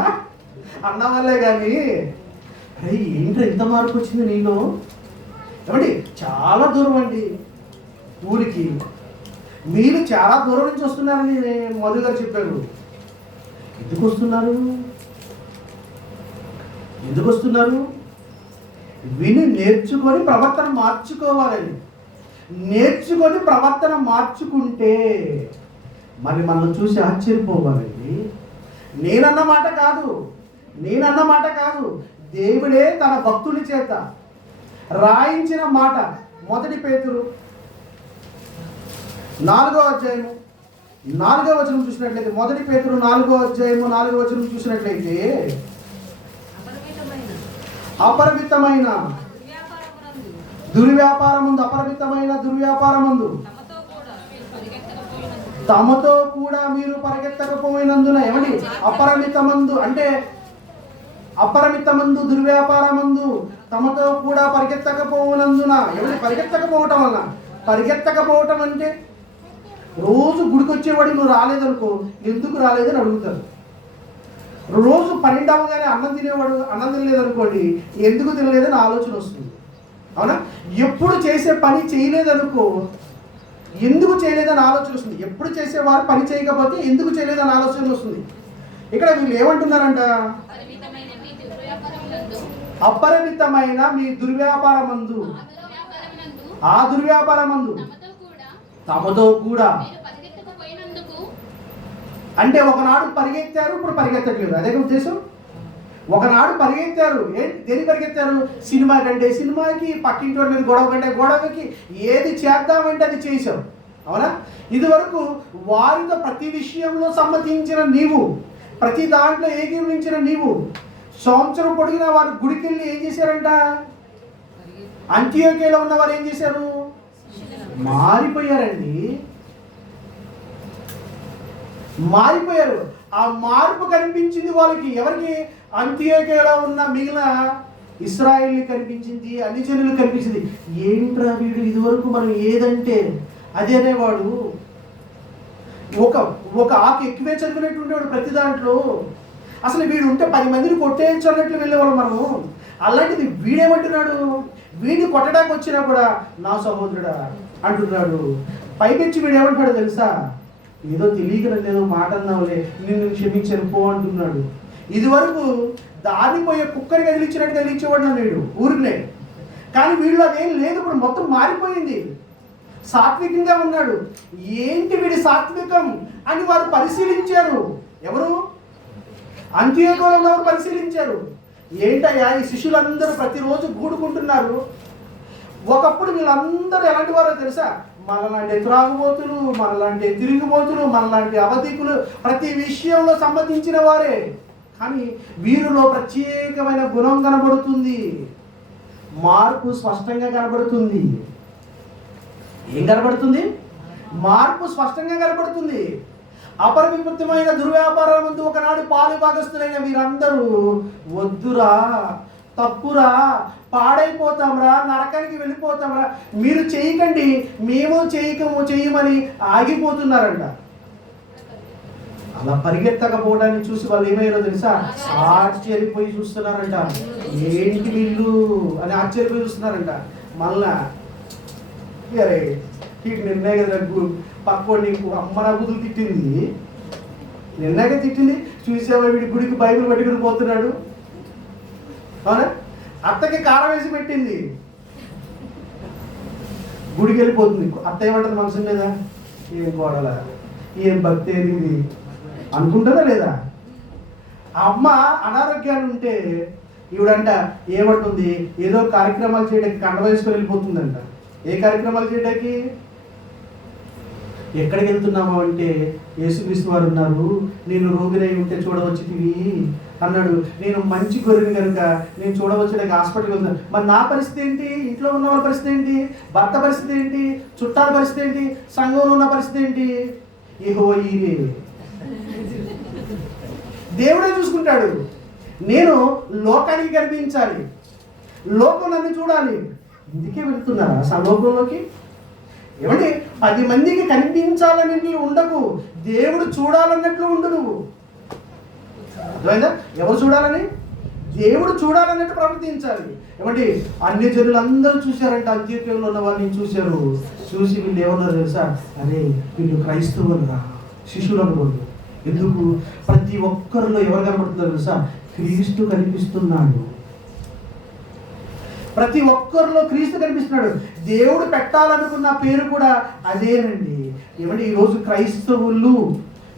అన్న వల్లే కానీ అరే ఏంటో ఎంత మార్పు వచ్చింది నీలో. ఏమండి చాలా దూరం అండి ఊరికి, మీరు చాలా దూరం నుంచి వస్తున్నారని మధు గారు చెప్పారు. ఎందుకు వస్తున్నారు, ఎందుకు వస్తున్నారు? విని నేర్చుకొని ప్రవర్తన మార్చుకోవాలని. నేర్చుకొని ప్రవర్తన మార్చుకుంటే మరి మనం చూసి ఆశ్చర్యపోవాలండి. నేనన్న మాట కాదు, దేవుడే తన భక్తుని చేత రాయించిన మాట. 1 పేతురు 4వ అధ్యాయము 4వ వచనం చూసినట్లయితే, 1 పేతురు 4వ అధ్యాయము 4వ వచనం చూసినట్లయితే, అపరిమితమైన దుర్వ్యాపారమందు తమతో కూడా మీరు పరిగెత్తకపోయినందున. ఏమండి అపరిమితమందు అంటే అపరిమితమందు దుర్వ్యాపారమందు తమతో కూడా పరిగెత్తకపోయినందున. ఏమండి పరిగెత్తకపోవటం వల్ల, పరిగెత్తకపోవటం అంటే రోజు గుడికి వచ్చేవాడు నువ్వు రాలేదనుకో, ఎందుకు రాలేదని అడుగుతారు. రోజు 12 అవ్వగానే అన్నం తినేవాడు అన్నం తినలేదనుకోండి, ఎందుకు తినలేదని ఆలోచన వస్తుంది. అవునా? ఎప్పుడు చేసే పని చేయలేదనుకో, ఎందుకు చేయలేదని ఆలోచన వస్తుంది. ఎప్పుడు చేసేవారు పని చేయకపోతే ఎందుకు చేయలేదని ఆలోచన వస్తుంది. ఇక్కడ వీళ్ళు ఏమంటున్నారంట, అపరిమితమైన మీ దుర్వ్యాపారమందు, ఆ దుర్వ్యాపారమందు తమతో కూడా. అంటే ఒకనాడు పరిగెత్తారు, ఇప్పుడు పరిగెత్తట్లేదు. అదే ఉద్దేశం. ఒకనాడు పరిగెత్తారు, దేని పరిగెత్తారు? సినిమా కంటే సినిమాకి, పక్కింటి వాళ్ళ మీద గొడవ కంటే గొడవకి, ఏది చేద్దామంటే అది చేసావు. అవునా? ఇదివరకు వారితో ప్రతి విషయంలో సమ్మతించిన నీవు, ప్రతి దాంట్లో ఏకీభవించిన నీవు, సంవత్సరం పొడిగిన వారు గుడికి వెళ్ళి ఏం చేశారంట? అంత్యోక్యలో ఉన్నవారు ఏం చేశారు? మారిపోయారండి, మారిపోయారు. ఆ మార్పు కనిపించింది వాళ్ళకి. ఎవరికి? అంత్యోక్యలో ఉన్న మిగిలిన ఇశ్రాయేలు కనిపించింది, అన్ని జనులు కనిపించింది. ఏంట్రా వీడు, ఇదివరకు మనం ఏదంటే అది అనేవాడు, ఒక ఆకు ఎక్కువే చదివినట్టుండేవాడు ప్రతి దాంట్లో. అసలు వీడు ఉంటే 10 మందిని కొట్టేయచ్చు అన్నట్లు వెళ్ళేవాళ్ళు మనము. అలాంటిది వీడేమంటున్నాడు? వీడిని కొట్టడానికి వచ్చినా కూడా నా సహోదరుడా అంటున్నాడు. పైపెచ్చి వీడు ఏమంటాడు తెలుసా? ఏదో తెలియక ఏదో మాట అన్నావులే, నిన్ను క్షమించాను పో అంటున్నాడు. ఇదివరకు దారిపోయే కుక్కని కదిలించినట్టు కదిలించేవాడు నన్ను ఊరినే. కానీ వీళ్ళు అదేం లేదు, ఇప్పుడు మొత్తం మారిపోయింది. సాత్వికంగా ఉన్నాడు. ఏంటి వీడి సాత్వికం అని వారు పరిశీలించారు. ఎవరు? అంత్యోక్యలో ఉన్నవారు పరిశీలించారు. ఏంటయ్యా ఈ శిష్యులందరూ ప్రతిరోజు కూడుకుంటున్నారు, ఒకప్పుడు వీళ్ళందరూ ఎలాంటి వారో తెలుసా? మనలాంటి త్రాగుబోతులు, మనలాంటి తిరిగిబోతులు, మనలాంటి అవధికులు, ప్రతి విషయంలో సంబంధించిన వారే. కానీ వీరిలో ప్రత్యేకమైన గుణం కనబడుతుంది, మార్పు స్పష్టంగా కనబడుతుంది. ఏం కనబడుతుంది? మార్పు స్పష్టంగా కనబడుతుంది. అపరిమితమైన దుర్వ్యాపారాల ముందు ఒకనాడు పాలు భాగస్తులైన వీరందరూ వద్దురా, తప్పురా, పాడైపోతాంరా, నరకానికి వెళ్ళిపోతాంరా, మీరు చేయకండి, మేము చేయమని ఆగిపోతున్నారంట. అలా పరిగెత్తకపోవడాన్ని చూసి వాళ్ళు ఏమయ్యారో తెలుసా? ఆశ్చర్యపోయి చూస్తున్నారంట. ఏంటి వీళ్ళు అని ఆశ్చర్యపోయి చూస్తున్నారంట. మళ్ళా అరే వీటి నిర్ణయ కదా పక్కోడు నీకు అమ్మ నా బుద్ధులు తిట్టింది, నిన్నగా తిట్టింది, చూసావా వీడి గుడికి బైబిల్ పట్టుకుని పోతున్నాడు. అవునా? అత్తకి కారం వేసి పెట్టింది, గుడికి వెళ్ళిపోతుంది. అత్త ఏమంటుంది మనసు మీద? ఏం గోడల, ఏం భక్తి ఏది అనుకుంటుందా లేదా? ఆ అమ్మ అనారోగ్యాన్ని ఉంటే ఈవిడంట ఏమంటుంది? ఏదో కార్యక్రమాలు చేయడానికి కండ వేసుకొని వెళ్ళిపోతుందంట. ఏ కార్యక్రమాలు చేయడానికి? ఎక్కడికి వెళ్తున్నాము అంటే, యేసుక్రీస్తు వారు ఉన్నారు, నేను రోగినై ఉంటే చూడవచ్చుటివి అన్నాడు. నేను మంచి గొర్రెని కనుక నేను చూడవచ్చడానికి హాస్పిటల్కి వెళ్తున్నాను. మరి నా పరిస్థితి ఏంటి? ఇంట్లో ఉన్న వాళ్ళ పరిస్థితి ఏంటి? భర్త పరిస్థితి ఏంటి? చుట్టాల పరిస్థితి ఏంటి? సంఘంలో ఉన్న పరిస్థితి ఏంటి? యెహోవా ఈరే, దేవుడే చూసుకుంటాడు. నేను లోకానికి కనిపించాలి, లోకం నన్ను చూడాలి. ఇందుకే వెళ్తున్నారా లోకంలోకి? ఏమంటే 10 మందికి కనిపించాలని నువ్వు ఉండకు, దేవుడు చూడాలన్నట్లు ఉండు నువ్వు. అర్థమైందా? ఎవరు చూడాలని? దేవుడు చూడాలన్నట్టు ప్రవర్తించాలి. ఏమంటే అన్ని జనులందరూ చూశారంటే, అంత్యోక్యంలో ఉన్న వారిని చూశారు. చూసి వీళ్ళు ఏమన్నారు తెలుసా? అరే వీళ్ళు క్రైస్తవులు రా, శిష్యులు అనుకోండి. ఎందుకు? ప్రతి ఒక్కరిలో ఎవరు కనబడుతున్నారు తెలుసా? క్రీస్తు కనిపిస్తున్నాడు. ప్రతి ఒక్కరిలో క్రీస్తు కనిపిస్తున్నాడు. దేవుడు పెట్టాలనుకున్న పేరు కూడా అదేనండి. ఏమంటే ఈరోజు క్రైస్తవులు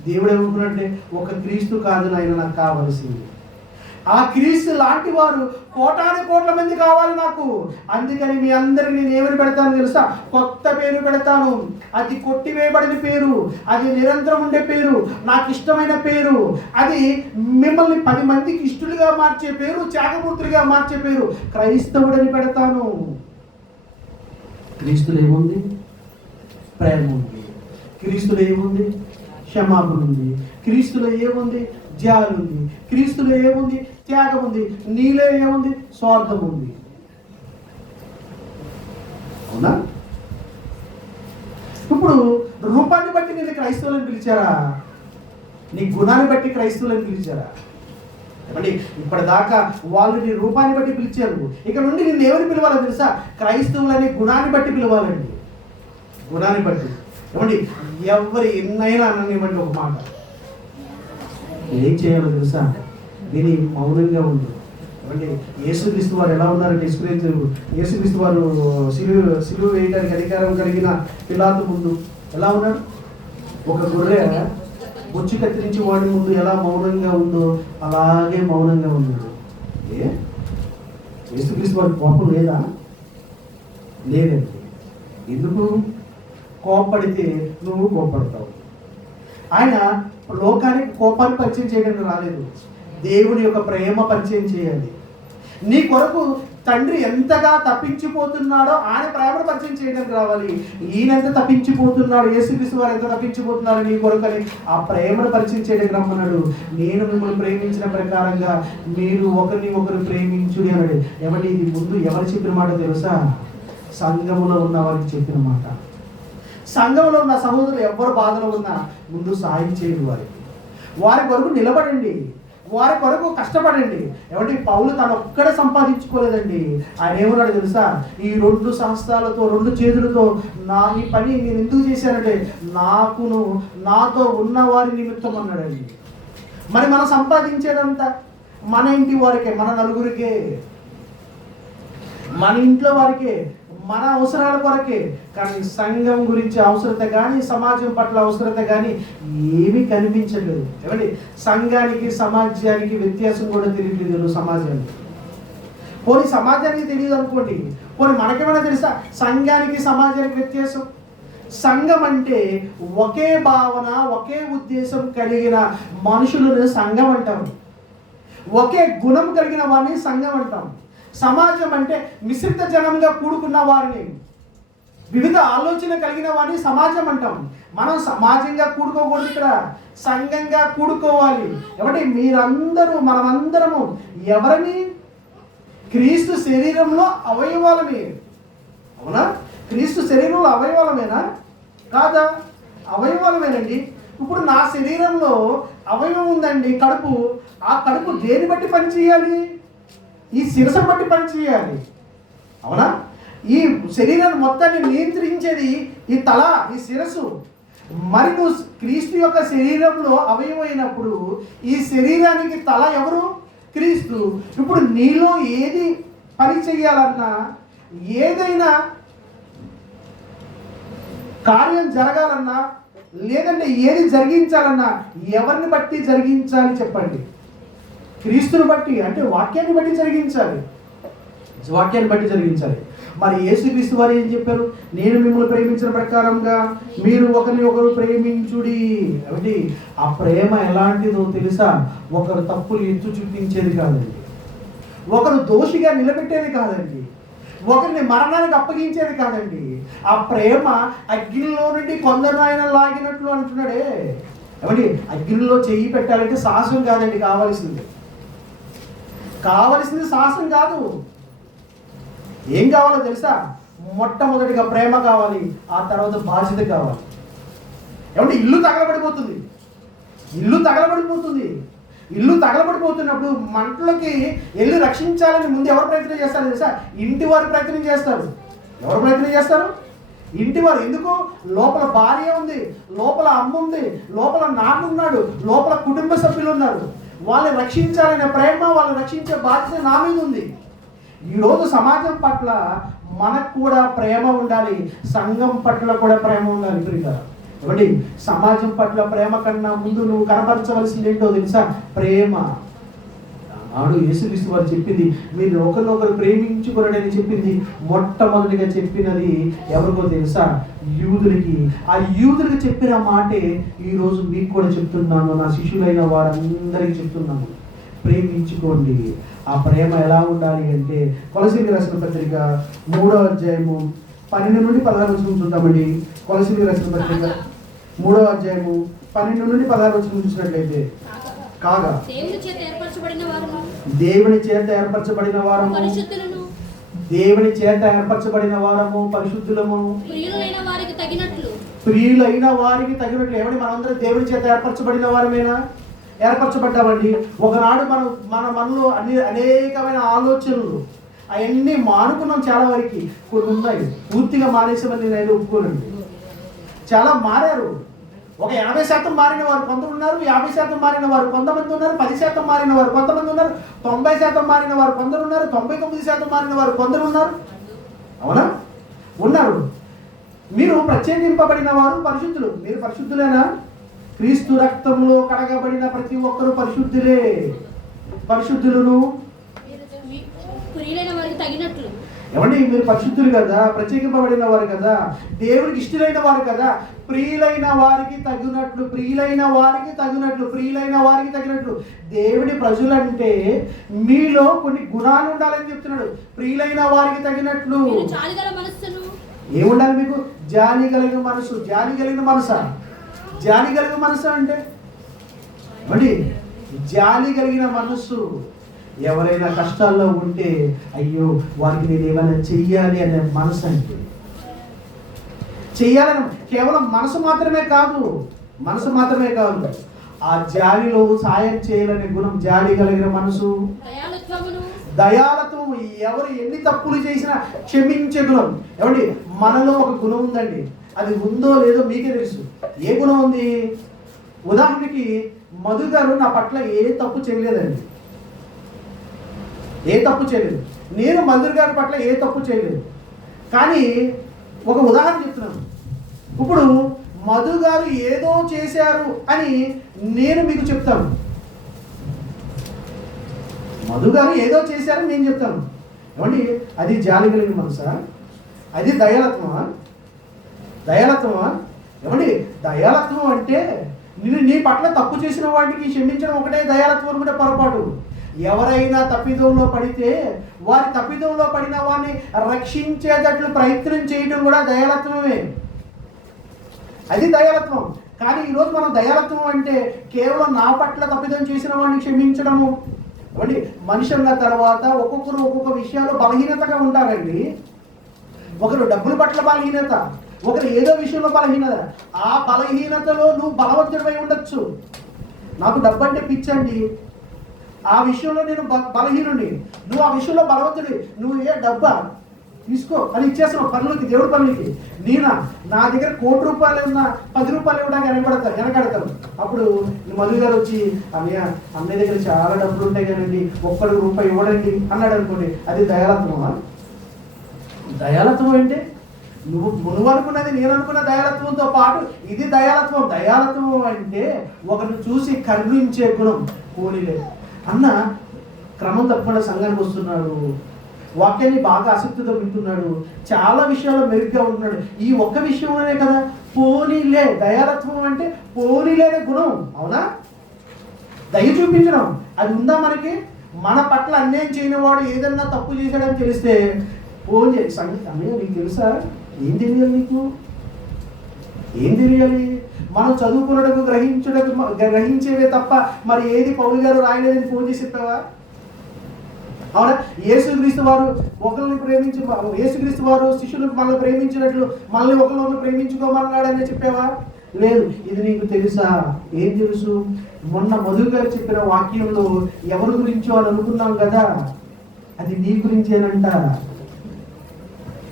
దేవుడు ఏమనుకున్నట్టే, ఒక క్రీస్తు కాదు నాయన నాకు కావలసింది, ఆ క్రీస్తు లాంటి వారు కోటాను కోట్ల మంది కావాలి నాకు. అందుకని మీ అందరికి నేను ఏమని పెడతాను తెలుసా? కొత్త పేరు పెడతాను. అది కొట్టివేయబడిన పేరు, అది నిరంతరం ఉండే పేరు, నాకు ఇష్టమైన పేరు, అది మిమ్మల్ని 10 మందికి ఇష్టలుగా మార్చే పేరు, త్యాగమూర్తులుగా మార్చే పేరు, క్రైస్తవుడని పెడతాను. క్రీస్తులో ఏముంది? ప్రేమ ఉంది. క్రీస్తులో ఏముంది? క్షమాపణ ఉంది. క్రీస్తులో ఏముంది? జాలి ఉంది. క్రీస్తులో ఏముంది? త్యాగం ఉంది. నీలో ఏముంది? స్వార్థం ఉంది. అవునా? ఇప్పుడు రూపాన్ని బట్టి నేను క్రైస్తవులను పిలిచారా? నీ గుణాన్ని బట్టి క్రైస్తవులను పిలిచారా? ఏమండి ఇప్పటిదాకా వాళ్ళు నీ రూపాన్ని బట్టి పిలిచారు. ఇక నుండి నిన్ను ఏమని పిలవాలో తెలుసా? క్రైస్తవులని గుణాన్ని బట్టి పిలవాలండి. గుణాన్ని బట్టి. ఏమండి ఎవరు ఎన్నైనా అననివ్వండి, ఒక మాట ఏం చేయాలో తెలుసా? విని మౌనంగా ఉండు. ఏమండి యేసుక్రీస్తు వారు ఎలా ఉన్నారంటే, యేసుక్రీస్తు వారు సిలువ వేయడానికి అధికారం కలిగిన పిలాతు ముందు ఎలా ఉన్నాడు? ఒక గొర్రె బొచ్చు కత్తిరించి వాడి ముందు ఎలా మౌనంగా ఉందో అలాగే మౌనంగా ఉన్నాడు. యేసుక్రీస్తు వారి కోపం లేదా? లేదండి. ఎందుకు? కోపడితే నువ్వు కోపడతావు. ఆయన లోకానికి కోపాన్ని పరిచయం చేయడానికి రాలేదు, దేవుని యొక్క ప్రేమ పరిచయం చేయాలి. నీ కొరకు తండ్రి ఎంతగా తప్పించిపోతున్నాడో ఆయన ప్రేమను పరిచయం చేయడానికి రావాలి. ఈయన ఎంత తప్పించిపోతున్నాడు, యేసుక్రీస్తు వారు ఎంత తప్పించిపోతున్నారు నీ కొరకని ఆ ప్రేమను పరిచయం చేయడానికి రమ్మన్నాడు. నేను మిమ్మల్ని ప్రేమించిన ప్రకారంగా మీరు ఒకరిని ఒకరు ప్రేమించుడి అన్నాడు. ఏమంటే ఇది ముందు ఎవరు చెప్పిన మాట తెలుసా? సంఘములో ఉన్న వారికి చెప్పిన మాట. సంఘంలో ఉన్న సహోదరులు ఎవరు బాధలో ఉన్నా ముందు సాయం చేయండి, వారి కొరకు నిలబడండి, వారి కొరకు కష్టపడండి. ఏమంటే పౌలు తను ఒక్కడే సంపాదించుకోలేదండి. ఆయన ఏమన్నాడు తెలుసా? ఈ 2 సహస్రాలతో 2 చేతులతో ఈ పని నేను ఎందుకు చేశానంటే నాకును నాతో ఉన్న వారి నిమిత్తం అన్నాడండి. మరి మనం సంపాదించేదంతా మన ఇంటి వారికే, మన నలుగురికే, మన ఇంట్లో వారికే, మన అవసరాల కొరకే. కానీ సంఘం గురించి అవసరత కానీ, సమాజం పట్ల అవసరత కానీ ఏమీ కనిపించలేదు. ఏమండి సంఘానికి సమాజానికి వ్యత్యాసం కూడా తెలియలేదు. సమాజానికి పోనీ సమాజానికి తెలియదు అనుకోండి, పోనీ మనకేమైనా తెలుసా సంఘానికి సమాజానికి వ్యత్యాసం? సంఘం అంటే ఒకే భావన, ఒకే ఉద్దేశం కలిగిన మనుషులను సంఘం అంటారు. ఒకే గుణం కలిగిన వారిని సంఘం అంటాం. సమాజం అంటే మిశ్రిత జనంగా కూడుకున్న వారిని, వివిధ ఆలోచన కలిగిన వారిని సమాజం అంటాం. మనం సమాజంగా కూడుకోకూడదు, ఇక్కడ సంఘంగా కూడుకోవాలి. ఏమంటే మీరందరూ మనమందరము ఎవరిని? క్రీస్తు శరీరంలో అవయవాలమే. అవునా? క్రీస్తు శరీరంలో అవయవాలమేనా? కాదా? అవయవాలమేనండి. ఇప్పుడు నా శరీరంలో అవయవం ఉందండి, కడుపు. ఆ కడుపు దేని బట్టి పనిచేయాలి? ఈ శిరస్సును బట్టి పనిచేయాలి. అవునా? ఈ శరీరాన్ని మొత్తాన్ని నియంత్రించేది ఈ తల, ఈ శిరస్సు. మరి నువ్వు క్రీస్తు యొక్క శరీరంలో అవయవమైనప్పుడు ఈ శరీరానికి తల ఎవరు? క్రీస్తు. ఇప్పుడు నీలో ఏది పని చెయ్యాలన్నా, ఏదైనా కార్యం జరగాలన్నా, లేదంటే ఏది జరిగించాలన్నా ఎవరిని బట్టి జరిగించాలి చెప్పండి? క్రీస్తుని బట్టి, అంటే వాక్యాన్ని బట్టి జరిగించాలి. వాక్యాన్ని బట్టి జరిగించాలి. మరి యేసుక్రీస్తు వారు ఏం చెప్పారు? నేను మిమ్మల్ని ప్రేమించిన ప్రకారంగా మీరు ఒకరిని ఒకరు ప్రేమించుడి. అంటే ఆ ప్రేమ ఎలాంటిదో తెలుసా? ఒకరు తప్పులు ఎత్తు చూపించేది కాదండి, ఒకరు దోషిగా నిలబెట్టేది కాదండి, ఒకరిని మరణానికి అప్పగించేది కాదండి. ఆ ప్రేమ అగ్నిలో నుండి కొందరు ఆయన లాగినట్లు అంటున్నాడే. ఏమండి అగ్నిలో చెయ్యి పెట్టాలంటే సాహసం కాదండి కావాల్సింది. కావలసింది సాహసం కాదు. ఏం కావాలో తెలుసా? మొట్టమొదటిగా ప్రేమ కావాలి, ఆ తర్వాత బాధ్యత కావాలి. ఏమంటే ఇల్లు తగలబడిపోతుంది, ఇల్లు తగలబడిపోతుంది. ఇల్లు తగలబడిపోతున్నప్పుడు మంటలకి వెళ్ళి రక్షించాలని ముందు ఎవరు ప్రయత్నం చేస్తారు తెలుసా? ఇంటి వారు ప్రయత్నం చేస్తారు. ఎవరు ప్రయత్నం చేస్తారు? ఇంటి వారు. ఎందుకు? లోపల భార్య ఉంది, లోపల అమ్మ ఉంది, లోపల నాన్న ఉన్నాడు, లోపల కుటుంబ సభ్యులు ఉన్నారు. వాళ్ళని రక్షించాలనే ప్రేమ, వాళ్ళని రక్షించే బాధ్యత నా మీద ఉంది. ఈరోజు సమాజం పట్ల మనకు కూడా ప్రేమ ఉండాలి, సంఘం పట్ల కూడా ప్రేమ ఉండాలి. కాబట్టి సమాజం పట్ల ప్రేమ కన్నా ముందు నువ్వు కనపరచవలసింది ఏంటో తెలుసా? ప్రేమ. నాడు యేసుక్రీస్తు వారు చెప్పింది, మీరు ఒకరినొకరు ప్రేమించుకోరని చెప్పింది. మొట్టమొదటిగా చెప్పినది ఎవరికో తెలుసా? యూదులకి. ఆ యూదులకి చెప్పిన మాటే ఈరోజు మీకు కూడా చెప్తున్నాను, నా శిష్యులైన వారందరికీ చెప్తున్నాను. ప్రేమించుకోండి. ఆ ప్రేమ ఎలా ఉండాలి అంటే, కొలసీలకు రాసిన పత్రిక 3వ అధ్యాయము 12 నుండి 16 వచనం చూద్దామండి. కొలసీలకు రాసిన పత్రిక 3వ అధ్యాయము 12 నుండి 16 వచనం చూసినట్లయితే, కాగా దేవుని చేత ఏర్పరచబడిన వారము, దేవుని చేత ఏర్పరచబడిన వారము, పరిశుద్ధులము, ప్రియులైన వారికి తగినట్లు. ఏమని? మనందరం దేవుని చేత ఏర్పరచబడిన వారమేనా? ఏర్పరచబడ్డామండి. ఒకనాడు మనలో అనేకమైన ఆలోచనలు అవన్నీ మానుకున్నాం. చాలా వరకు కొన్ని ఉన్నాయి, పూర్తిగా మానేసామని నేను ఒప్పుకోనండి. చాలా మారారు. ఒక 80% మారిన వారు కొంతమంది ఉన్నారు, 50% మారిన వారు కొంతమంది ఉన్నారు, 10% మారిన వారు కొంతమంది ఉన్నారు, 90% మారిన వారు కొందరు ఉన్నారు, 99% మారిన వారు కొందరు ఉన్నారు. అవునా? ఉన్నారు. మీరు ప్రత్యేకింపబడిన వారు పరిశుద్ధులు. మీరు పరిశుద్ధులేనా? క్రీస్తు రక్తంలో కడగబడిన ప్రతి ఒక్కరు పరిశుద్ధులే. పరిశుద్ధులను ఏమండి? మీరు పరిశుద్ధులు కదా, ప్రత్యేకింపబడిన వారు కదా, దేవునికి ఇష్టలైన వారు కదా. ప్రియులైన వారికి తగినట్లు, ప్రియులైన వారికి తగినట్లు, ప్రియులైన వారికి తగినట్లు. దేవుని ప్రజలంటే మీలో కొన్ని గుణాలు ఉండాలని చెప్తున్నాడు. ప్రియులైన వారికి తగినట్లు ఏముండాలి? మీకు జాలి కలిగిన మనసు. జాలి కలిగిన మనసా? జాలి కలిగిన మనసు అంటే మరి జాలి కలిగిన మనసు. ఎవరైనా కష్టాల్లో ఉంటే అయ్యో వారికి నేను ఏమైనా చెయ్యాలి అనే మనసు అంటే. చెయ్యాలని కేవలం మనసు మాత్రమే కాదు, మనసు మాత్రమే కాదు, ఆ జాలిలో సాయం చేయాలనే గుణం. జాలి కలిగిన మనసు, దయాలత్వం. ఎవరు ఎన్ని తప్పులు చేసినా క్షమించే గుణం. ఏమండి? మనలో ఒక గుణం ఉందండి, అది ఉందో లేదో మీకే తెలుసు. ఏ గుణం ఉంది? ఉదాహరణకి మధు గారు నా పట్ల ఏ తప్పు చేయలేదండి, ఏ తప్పు చేయలేదు. నేను మధు గారి పట్ల ఏ తప్పు చేయలేదు. కానీ ఒక ఉదాహరణ చెప్తున్నాను. ఇప్పుడు మధు గారు ఏదో చేశారు అని నేను మీకు చెప్తాను. మధు గారు ఏదో చేశారని నేను చెప్తాను. ఏమండి? అది జాలి కలిగిన మనసా? అది దయాలత్వమా? దయాలత్వమా? ఏమండి? దయాలత్వం అంటే నీ పట్ల తప్పు చేసిన వాడికి క్షమించడం ఒకటే దయాలత్వం అనుకుంటే పొరపాటు. ఎవరైనా తప్పిదంలో పడితే వారి తప్పిదంలో పడిన వారిని రక్షించేటట్లు ప్రయత్నం చేయడం కూడా దయాలత్వమే. అది దయాలత్వం. కానీ ఈరోజు మనం దయాలత్వం అంటే కేవలం నా పట్ల తప్పిదం చేసిన వాడిని క్షమించడము. ఏమండి? మనిషి ఉన్న తర్వాత ఒక్కొక్కరు ఒక్కొక్క విషయాల్లో బలహీనతగా ఉంటారండి. ఒకరు డబ్బుల పట్ల బలహీనత, ఒకరు ఏదో విషయంలో బలహీనత. ఆ బలహీనతలో నువ్వు బలవంతుడిపై ఉండొచ్చు. నాకు డబ్బు అంటే పిచ్చండి, ఆ విషయంలో నేను బలహీనుడి. నువ్వు ఆ విషయంలో బలవంతుడి. నువ్వు ఏ డబ్బా తీసుకో అని ఇచ్చేస్తున్నావు పనులకి, దేవుడి పనులకి. నా దగ్గర 1 కోటి రూపాయలు ఉన్నా 10 రూపాయలు ఇవ్వడానికి వెనకడతారు. అప్పుడు మధు గారు వచ్చి అన్నయ్య దగ్గర చాలా డబ్బులు ఉంటాయి కదండి, ఒక్కడికి రూపాయి ఇవ్వడండి అన్నాడు అనుకోండి. అది దయాలత్వమా? దయాలత్వం అంటే నువ్వు అనుకున్నది నేను అనుకున్న దయాలత్వంతో పాటు ఇది దయాలత్వం. దయాలత్వం అంటే ఒకరిని చూసి కరుణించే గుణం. పోనీలే అన్న క్రమం తప్పకుండా సంఘానికి వస్తున్నాడు, వాక్యాన్ని బాగా ఆసక్తితో వింటున్నాడు, చాలా విషయాల్లో మెరుగ్గా ఉంటున్నాడు, ఈ ఒక్క విషయంలోనే కదా పోనీలే. దయాలత్వం అంటే పోనీలేనే గుణం. అవునా? దయ చూపించడం అది ఉందా మనకి? మన పట్ల అన్యాయం చేయని వాడు ఏదన్నా తప్పు చేశాడని తెలిస్తే ఫోన్ చేసి సంగతి అన్నయ్య నీకు తెలుసా? ఏం తెలియాలి నీకు? ఏం తెలియాలి? మనం చదువుకున్నటకు గ్రహించేవే తప్ప మరి ఏది పౌలు గారు రాయలేదని ఫోన్ చేసి చెప్తావా? అవునా? యేసుక్రీస్తు వారు ఒకరిని ప్రేమించి, యేసుక్రీస్తు వారు శిష్యులకు మనల్ని ప్రేమించినట్లు మళ్ళీ ఒకరిని ప్రేమించుకోమన్నాడని చెప్పావా? లేదు. ఇది నీకు తెలుసా? ఏం తెలుసు? మొన్న మధు గారు చెప్పిన వాక్యంలో ఎవరి గురించో అని అనుకున్నాం కదా, అది నీ గురించేనంట.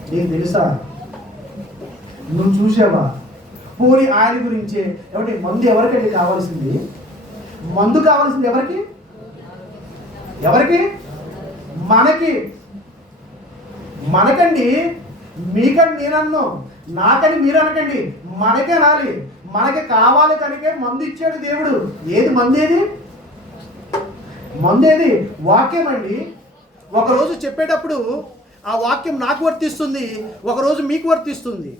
నీకు తెలుసా? నువ్వు చూసావా? పోనీ ఆయన గురించే. ఏమంటే మందు ఎవరికండి కావాల్సింది? మందు కావాల్సింది ఎవరికి? ఎవరికి? మనకి. మనకండి. మీకని నేనన్ను, నాకని మీరు అనకండి, మనకే అనాలి. మనకి కావాలి కనుకే మందు ఇచ్చాడు దేవుడు. ఏది మందు? ఏది మందు? ఏది? వాక్యం అండి. ఒకరోజు చెప్పేటప్పుడు ఆ వాక్యం నాకు వర్తిస్తుంది, ఒకరోజు మీకు వర్తిస్తుంది.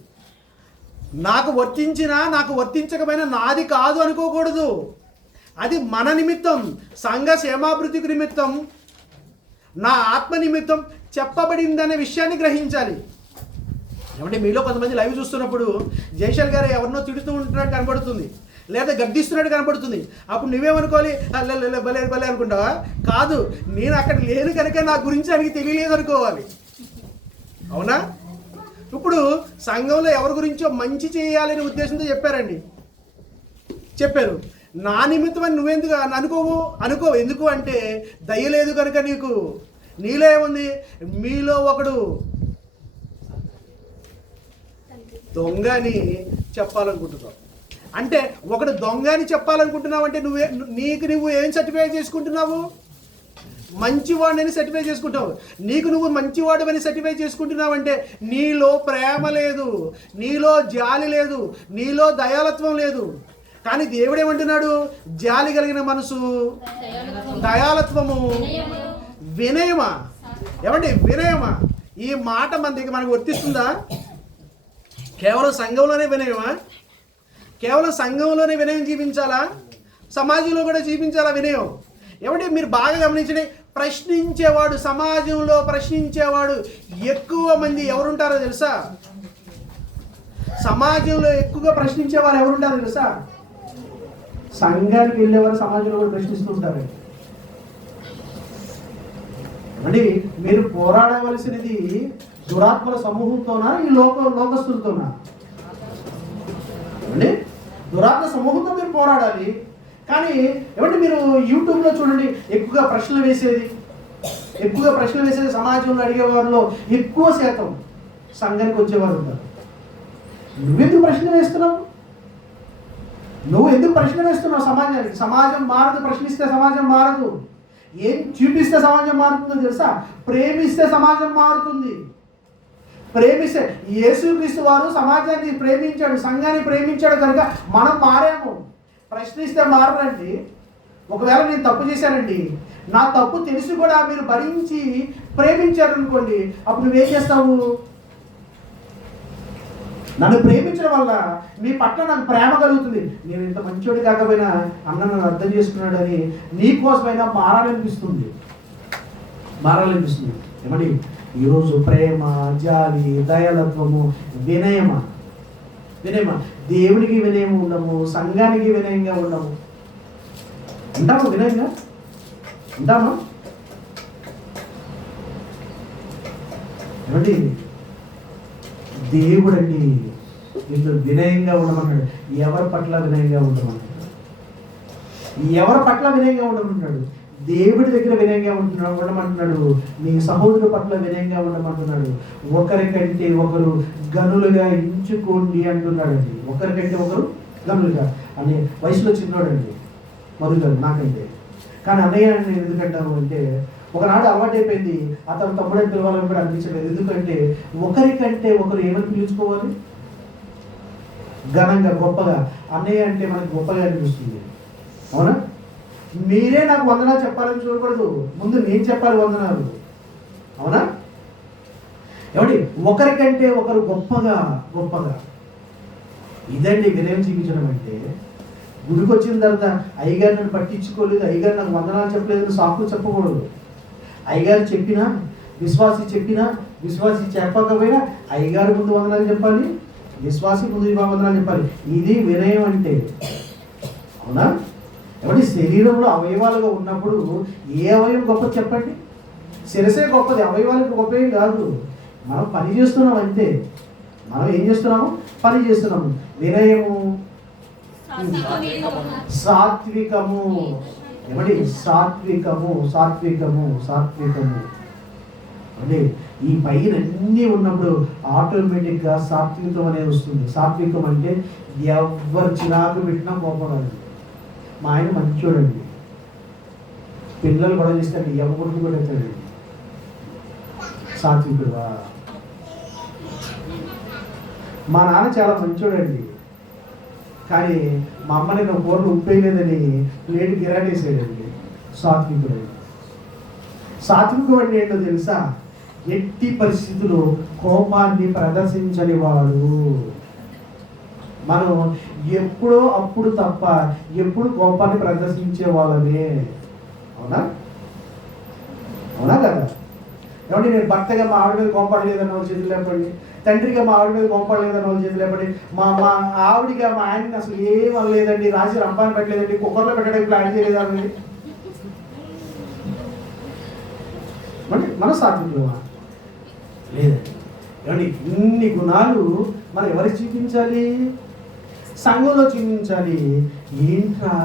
నాకు వర్తించినా నాకు వర్తించకపోయినా నాది కాదు అనుకోకూడదు. అది మన నిమిత్తం, సంఘ క్షేమాభివృద్ధికి నిమిత్తం, నా ఆత్మ నిమిత్తం చెప్పబడిందనే విషయాన్ని గ్రహించాలి. ఏమంటే మీలో కొంతమంది లైవ్ చూస్తున్నప్పుడు జైశాల్ గారు ఎవరినో తిడుతూ ఉంటున్నట్టు కనబడుతుంది, లేదా గద్దిస్తున్నట్టు కనబడుతుంది. అప్పుడు నువ్వేమనుకోవాలి? భలే భలే అనుకుంటావా? కాదు, నేను అక్కడ లేను కనుక నా గురించి ఆయనకి తెలియలేదు అనుకోవాలి. అవునా? ఇప్పుడు సంఘంలో ఎవరి గురించో మంచి చేయాలనే ఉద్దేశంతో చెప్పారండి, చెప్పారు. నా నిమిత్తం అని నువ్వెందుకు అనుకోవు. ఎందుకు అంటే దయలేదు కనుక. నీలో ఏముంది? మీలో ఒకడు దొంగ అని చెప్పాలనుకుంటున్నావు. అంటే ఒకడు దొంగ అని చెప్పాలనుకుంటున్నావు అంటే నువ్వు ఏం సర్టిఫై చేసుకుంటున్నావు? మంచివాడిని సర్టిఫై చేసుకుంటావు. నువ్వు మంచివాడు అని సర్టిఫై చేసుకుంటున్నావు అంటే నీలో ప్రేమ లేదు, నీలో జాలి లేదు, నీలో దయాలత్వం లేదు. కానీ దేవుడు ఏమంటున్నాడు? జాలి కలిగిన మనసు, దయాలత్వము, వినయమా. ఏమండి? వినయమా. ఈ మాట మనకు వర్తిస్తుందా? కేవలం సంఘంలోనే వినయమా? కేవలం సంఘంలోనే వినయం జీవించాలా? సమాజంలో కూడా జీవించాలా వినయం? ఏమంటే మీరు బాగా గమనించండి, ప్రశ్నించేవాడు, సమాజంలో ప్రశ్నించేవాడు ఎక్కువ మంది ఎవరుంటారో తెలుసా? సమాజంలో ఎక్కువగా ప్రశ్నించేవారు ఎవరుంటారో తెలుసా? సంఘానికి వెళ్ళేవారు సమాజంలో కూడా ప్రశ్నిస్తూ ఉంటారు. అంటే మీరు పోరాడవలసినది దురాత్మల సమూహంతోనా, ఈ లోకస్తులతోనా? అంటే దురాత్మ సమూహంతో మీరు పోరాడాలి. కానీ ఏమంటే మీరు యూట్యూబ్లో చూడండి, ఎక్కువగా ప్రశ్నలు వేసేది సమాజంలో అడిగేవారిలో ఎక్కువ శాతం సంఘానికి వచ్చేవారు ఉన్నారు. నువ్వెందుకు ప్రశ్న వేస్తున్నావు? సమాజానికి? సమాజం మారదు. ప్రశ్నిస్తే సమాజం మారదు. ఏం చూపిస్తే సమాజం మారుతుందో తెలుసా? ప్రేమిస్తే సమాజం మారుతుంది. ప్రేమిస్తే యేసుక్రీస్తు వారు సమాజాన్ని ప్రేమించాడు, సంఘాన్ని ప్రేమించాడు కనుక మనం మారాము. ప్రశ్నిస్తే మారరండి. ఒకవేళ నేను తప్పు చేశానండి, నా తప్పు తెలిసి కూడా మీరు భరించి ప్రేమించారనుకోండి, అప్పుడు నువ్వేం చేస్తావు? నన్ను ప్రేమించడం వల్ల మీ పట్ల నాకు ప్రేమ కలుగుతుంది. నేను ఇంత మంచోడి కాకపోయినా అన్న నన్ను అర్థం చేసుకున్నాడని నీ కోసమైనా మారాలనిపిస్తుంది. ఏమండి? ఈరోజు ప్రేమ, జాలి, దయాలత్వము, వినయమా. దేవునికి వినయం ఉండము, సంఘానికి వినయంగా ఉండము. ఉంటామా వినయంగా? ఉంటామా? ఏమండి? దేవుడు అండి వీళ్ళు వినయంగా ఉండమన్నాడు. ఎవరి పట్ల వినయంగా ఉండమంటున్నాడు? దేవుడి దగ్గర వినయంగా ఉండమంటున్నాడు. నీ సహోదరు పట్ల వినయంగా ఉండమంటున్నాడు. ఒకరికంటే ఒకరు గనులుగా ఎంచుకోండి అంటున్నాడండి. ఒకరికంటే ఒకరు గనులుగా. అనే వయసులో చిన్నోడండి మధుగారు నాకంటే. కానీ అన్నయ్య నేను ఎందుకంటాను అంటే, ఒకనాడు అలవాటైపోయింది, అతను తమ్ముడని పిలవాలని కూడా అనిపించలేదు. ఎందుకంటే ఒకరికంటే ఒకరు ఏమని పిలుచుకోవాలి? ఘనంగా, గొప్పగా. అన్నయ్య అంటే మనకు గొప్పగా అనిపిస్తుంది. అవునా? మీరే నాకు వందనాలు చెప్పాలని చూడకూడదు, ముందు నేను చెప్పాలి వందనాలు. అవునా? ఏమండి? ఒకరికంటే ఒకరు గొప్పగా. ఇదండి వినయం చూపించడం అంటే. గుడికి వచ్చిన తర్వాత అయ్యగారు నన్ను పట్టించుకోలేదు, అయ్యగారు నాకు వందనాలు చెప్పలేదని సాకులు చెప్పకూడదు. అయ్యగారు చెప్పినా, విశ్వాసి చెప్పకపోయినా అయ్యగారు ముందు వందనాలు చెప్పాలి, విశ్వాసి ముందు వందనాలు చెప్పాలి. ఇది వినయం అంటే. అవునా? ఏమంటే శరీరంలో అవయవాలుగా ఉన్నప్పుడు ఏ అవయవం గొప్ప చెప్పండి? శిరసే గొప్పది, అవయవాలకు గొప్పేం కాదు. మనం పని చేస్తున్నాం అంతే. మనం ఏం చేస్తున్నాము? పని చేస్తున్నాము. వినయము, సాత్వికము. ఏమండి? సాత్వికము, సాత్వికము, సాత్వికము అంటే ఈ పైన అన్నీ ఉన్నప్పుడు ఆటోమేటిక్గా సాత్వికం అనేది వస్తుంది. సాత్వికం అంటే ఎవరు చిరాకు పెట్టినా కోపడాలి. మా ఆయన మంచోడండి, పిల్లలు కూడా చేస్తాడు, ఎవరు కూడా ఎత్తాడు. సాత్వికుడువా? మా నాన్న చాలా మంచోడండి, కానీ మా అమ్మ నేను కూరలు ఉప్పేయలేదని ప్లేట్ గిరాటేసాడండి. సాత్వికుడండి. సాత్వికుడు అంటే ఏంటో తెలుసా? ఎట్టి పరిస్థితుల్లో కోపాన్ని ప్రదర్శించని వాడు. మనం ఎప్పుడో అప్పుడు తప్ప ఎప్పుడు కోపాన్ని ప్రదర్శించే వాళ్ళమే. అవునా? అవునా కదా? ఏమంటే నేను భర్తగా మా ఆవిడ మీద కోపడలేదన్న వాళ్ళు చేతులు లేపండి, తండ్రిగా మా ఆవిడ మీద కోపడలేదన్న వాళ్ళు చేతులు లేపండి, మా ఆవిడిగా మా ఆయనని అసలు ఏం అనలేదండి, రాసి రంపాన్ని పెట్టలేదండి, కుక్కర్లో పెట్టడానికి ప్లాన్ చేయలేదండి. మన సాత్వికులమా? లేదండి. ఏమండి? ఇన్ని గుణాలు మనం ఎవరికి చూపించాలి? సంఘంలో చూపించాలి. ఏంట్రా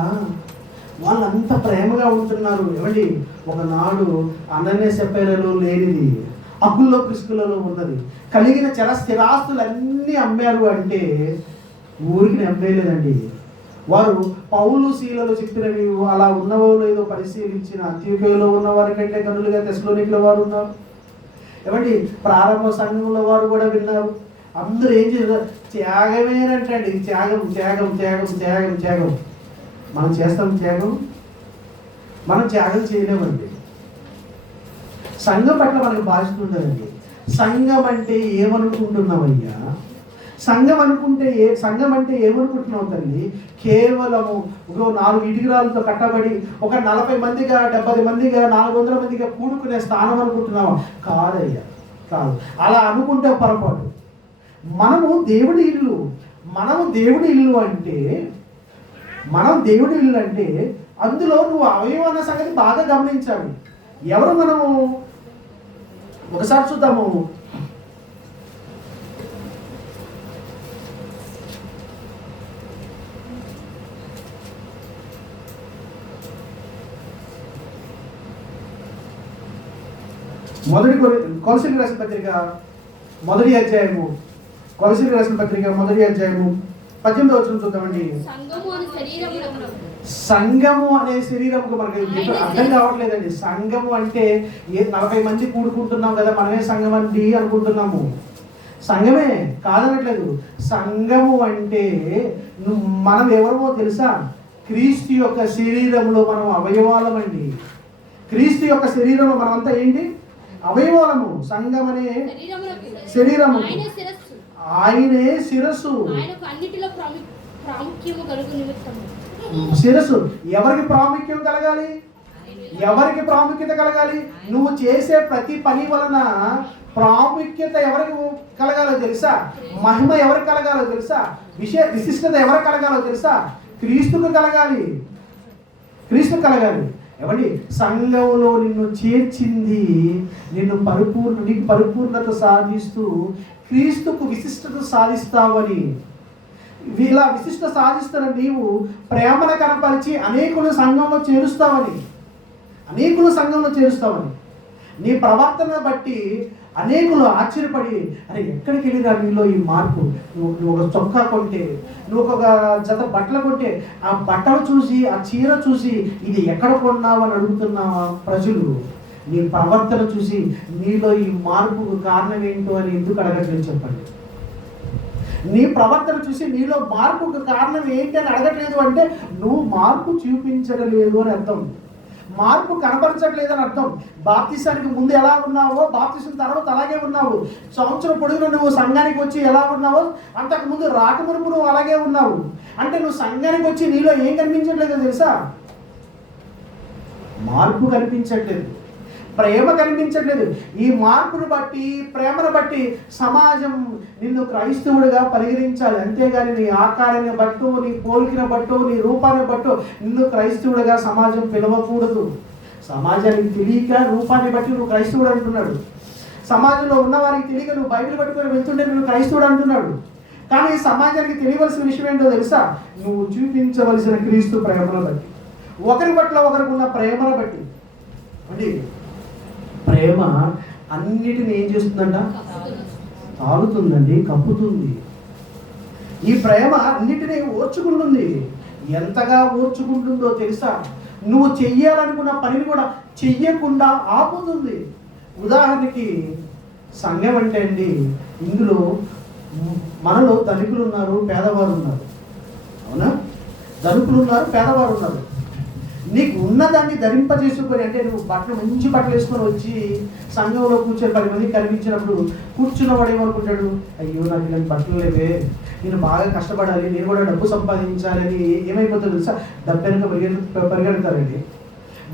వాళ్ళంతా ప్రేమగా ఉంటున్నారు. ఏమండి? ఒకనాడు అనన్య సెపేరలో లేనిది అకుల్లో ప్రిస్కులలో ఉన్నది. కలిగిన చర స్థిరాస్తులన్నీ అమ్మారు అంటే ఊరికి అమ్మేయలేదండి. వారు పౌలు శీలలో చెప్పినవి అలా ఉన్నవో లేదో పరిశీలించిన అంత్యోక్యలో ఉన్న వారి కంటే కనులుగా తెస్సలోనికల వారు ఉన్నారు. ఏమండి? ప్రారంభ సంఘంలో వారు కూడా విన్నారు. అందరూ ఏం చేశారు? త్యాగమేనంటండి. త్యాగం, త్యాగం, త్యాగం, త్యాగం, త్యాగం. మనం చేస్తాం త్యాగం? మనం త్యాగం చేయలేమండి. సంఘం పట్ల మనకు బాధ్యత ఉండదండి. సంఘం అంటే ఏమనుకుంటున్నామయ్యా? సంఘం అంటే ఏమనుకుంటున్నావు తల్లి? కేవలము ఒక 4 ఇటుకరాలతో కట్టబడి ఒక 40 మందిగా 70 మందిగా 400 మందిగా కూడుకునే స్థానం అనుకుంటున్నావా? కాదయ్యా, కాదు. అలా అనుకుంటే పొరపాటు. మనము దేవుడి ఇల్లు. మనం దేవుడి ఇల్లు అంటే అందులో నువ్వు అవయవం అన్న సంగతి బాగా గమనించాలి. ఎవరు మనము? ఒకసారి చూద్దాము. కొలసీయులకు రాసిన పత్రిక మొదటి అధ్యాయము 18వ వచనం చూద్దామండి. సంఘము అనే శరీరముకు మనకి అర్థం కావట్లేదండి. సంఘము అంటే 40 మంది కూడుకుంటున్నాం కదా, మనమే సంఘం అండి అనుకుంటున్నాము. సంఘమే కాదనట్లేదు. సంఘము అంటే మనం ఎవరమో తెలుసా? క్రీస్తు యొక్క శరీరంలో మనం అవయవాలమండి. క్రీస్తు యొక్క శరీరంలో మనమంతా ఏంటి? అవయవాలము. సంఘం అనే శరీరము, ఆయనే శిరస్సు. శిరస్సు ఎవరికి ప్రాముఖ్యం కలగాలి? ఎవరికి ప్రాముఖ్యత కలగాలి? నువ్వు చేసే ప్రతి పని వలన ప్రాముఖ్యత ఎవరికి కలగాలో తెలుసా? మహిమ ఎవరికి కలగాలో తెలుసా? విశిష్టత ఎవరికి కలగాలో తెలుసా? క్రీస్తుకు కలగాలి. క్రీస్తుకు కలగాలి. ఏమండి? సంఘంలో నిన్ను చేర్చింది నీకు పరిపూర్ణత సాధిస్తూ క్రీస్తుకు విశిష్టత సాధిస్తావని. ఇలా విశిష్ట సాధిస్తున్న నీవు ప్రేమను కనపరిచి అనేకులు సంఘంలో చేరుస్తావని. నీ ప్రవర్తన బట్టి అనేకులు ఆశ్చర్యపడి, అరే ఎక్కడికి వెళ్ళిరా నీలో ఈ మార్పు? నువ్వు ఒక చొక్కా కొంటే, నువ్వు ఒక జత బట్టలు కొంటే, ఆ బట్టలు చూసి, ఆ చీర చూసి ఇది ఎక్కడ కొన్నావు అని అడుగుతున్నావా ప్రజలు? నీ ప్రవర్తన చూసి నీలో ఈ మార్పుకు కారణం ఏంటో అని ఎందుకు అడగట్లేదు చెప్పండి? నీ ప్రవర్తన చూసి నీలో మార్పుకు కారణం ఏంటి అని అడగట్లేదు అంటే నువ్వు మార్పు చూపించడం లేదు అని అర్థం. మార్పు కనపరచట్లేదు అని అర్థం. బాప్తిసానికి ముందు ఎలా ఉన్నావో బాప్తిసం తర్వాత అలాగే ఉన్నావు. సంవత్సరం పొడుగున నువ్వు సంఘానికి వచ్చి ఎలా ఉన్నావో అంతకుముందు రాకమునుపు నువ్వు అలాగే ఉన్నావు. అంటే నువ్వు సంఘానికి వచ్చి నీలో ఏం కనిపించట్లేదో తెలుసా? మార్పు కనిపించట్లేదు, ప్రేమ కనిపించట్లేదు. ఈ మార్పును బట్టి, ప్రేమను బట్టి సమాజం నిన్ను క్రైస్తవుడిగా పరిగణించాలి. అంతేగాని నీ ఆకారాన్ని బట్టో, నీ పోలికను బట్టో, నీ రూపాన్ని బట్టో నిన్ను క్రైస్తవుడిగా సమాజం పిలవకూడదు. సమాజానికి తెలియక రూపాన్ని బట్టి నువ్వు క్రైస్తవుడు అంటున్నాడు. సమాజంలో ఉన్న వారికి తెలియక నువ్వు బైబిల్ పట్టుకొని వెళ్తుంటే నువ్వు క్రైస్తవుడు అంటున్నాడు. కానీ సమాజానికి తెలియవలసిన విషయం ఏంటో తెలుసా? నువ్వు చూపించవలసిన క్రీస్తు ప్రేమను బట్టి, ఒకరి పట్ల ఒకరికి ఉన్న ప్రేమను బట్టి. అంటే ప్రేమ అన్నిటిని ఏం చేస్తుందంట? తాగుతుందండి, కప్పుతుంది. ఈ ప్రేమ అన్నిటినీ ఓర్చుకుంటుంది. ఎంతగా ఓర్చుకుంటుందో తెలుసా? నువ్వు చెయ్యాలనుకున్న పనిని కూడా చెయ్యకుండా ఆపుతుంది. ఉదాహరణకి సంఘం అంటే అండి, ఇందులో మనలో ధనికులు ఉన్నారు, పేదవారు ఉన్నారు. అవునా? ధనికులు ఉన్నారు, పేదవారు ఉన్నారు. నీకు ఉన్నదాన్ని ధరింపజేసుకొని, అంటే నువ్వు బట్టలు మంచి బట్టలు వేసుకొని వచ్చి సంఘంలో కూర్చొని 10 మంది కనిపించినప్పుడు కూర్చున్నవాడు ఏమనుకుంటాడు? అయ్యో నాకు ఇలాంటి బట్టలు లేవే, నేను బాగా కష్టపడాలి, నేను కూడా డబ్బు సంపాదించాలని ఏమైపోతుందో తెలుసా? డబ్బెనక పరిగెడతారండి,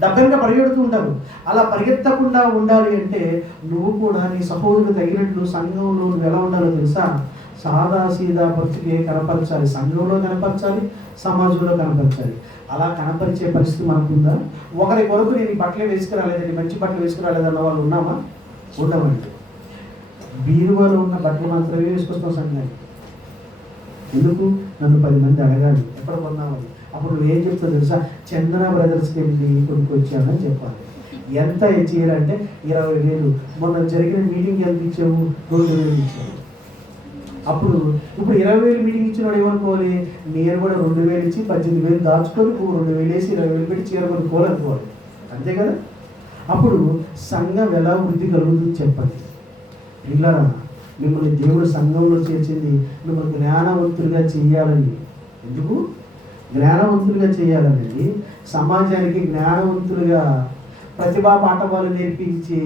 డబ్బెనక పరిగెడుతూ ఉంటారు. అలా పరిగెత్తకుండా ఉండాలి అంటే నువ్వు కూడా నీ సహోదరుడు తగినట్లు సంఘంలో నువ్వు ఎలా ఉండాలో తెలుసా? సాదా సీదా బ్రతుకే కనపరచాలి. సంఘంలో కనపరచాలి, సమాజంలో కనపరచాలి. అలా కనపరిచే పరిస్థితి మనకుందా? ఒకరి కొరకు నేను ఈ బట్టలే వేసుకురాలేదండి, మంచి బట్టలు వేసుకురాలేదన్న వాళ్ళు ఉన్నామా? ఉండమండి. బీరువాలో ఉన్న బట్టలు మాత్రమే వేసుకొస్తాం సంఘానికి. ఎందుకు? నన్ను 10 మంది అడగాలి ఎక్కడ కొన్నామని. అప్పుడు నువ్వు ఏం చెప్తావు తెలుసా? చందన బ్రదర్స్కి వెళ్ళి కొనుక్కొచ్చానని చెప్పాలి. ఎంత చేయాలంటే 20,000. మొన్న జరిగిన మీటింగ్ ఎంత ఇచ్చావు? 2,000 ఇచ్చావు. అప్పుడు ఇప్పుడు 20,000 మీటింగ్ ఇచ్చిన వాడు ఏమనుకోవాలి? నేను కూడా 2,000 ఇచ్చి 18,000 దాచుకొని 2,000 వేసి 20,000 పెట్టి చీర కొనుక్కోవాలనుకోవాలి. అంతే కదా? అప్పుడు సంఘం ఎలా వృద్ధి కలుగుతుంది చెప్పండి. ఇలా మిమ్మల్ని దేవుడు సంఘంలో చేర్చింది మిమ్మల్ని జ్ఞానవంతులుగా చేయాలని. ఎందుకు జ్ఞానవంతులుగా చేయాలనండి? సమాజానికి జ్ఞానవంతులుగా ప్రతిభా పాఠవాలు నేర్పించే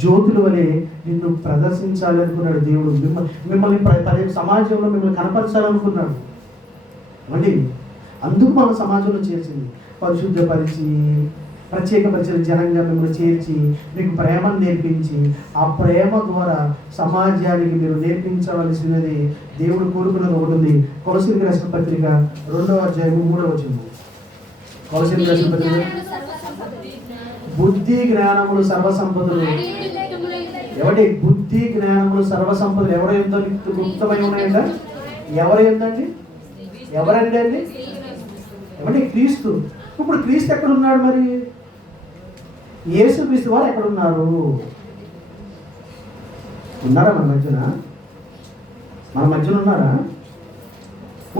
జ్యోతుల వలె నిన్ను ప్రదర్శించాలి అనుకున్నాడు దేవుడు. మిమ్మల్ని సమాజంలో మిమ్మల్ని కనపరచాలనుకున్నాడు అండి. అందుకు మన సమాజంలో చేర్చింది. పరిశుద్ధపరిచి ప్రత్యేకపరిచిన జనంగా మిమ్మల్ని చేర్చి మీకు ప్రేమను నేర్పించి ఆ ప్రేమ ద్వారా సమాజానికి మీరు నేర్పించవలసినది దేవుడు కోరుకున్నది ఒకటి ఉంది. కొలసీలకు రాసిన పత్రిక 2వ అధ్యాయం 3వ వచనం. కొలసీలకు రాసిన పత్రిక, బుద్ధి జ్ఞానములు సర్వసంపదలు. ఎవడి బుద్ధి జ్ఞానములు సర్వసంపదలు ఎవరు ఎంతో గుప్తమై ఉన్నాయంట? ఎవరు ఏందండి? ఎవరండి అండి? ఏమంటే క్రీస్తు. ఇప్పుడు క్రీస్తు ఎక్కడున్నాడు? మరి యేసు క్రీస్తు వారు ఎక్కడున్నారు? ఉన్నారా మన మధ్యన? మన మధ్యన ఉన్నారా?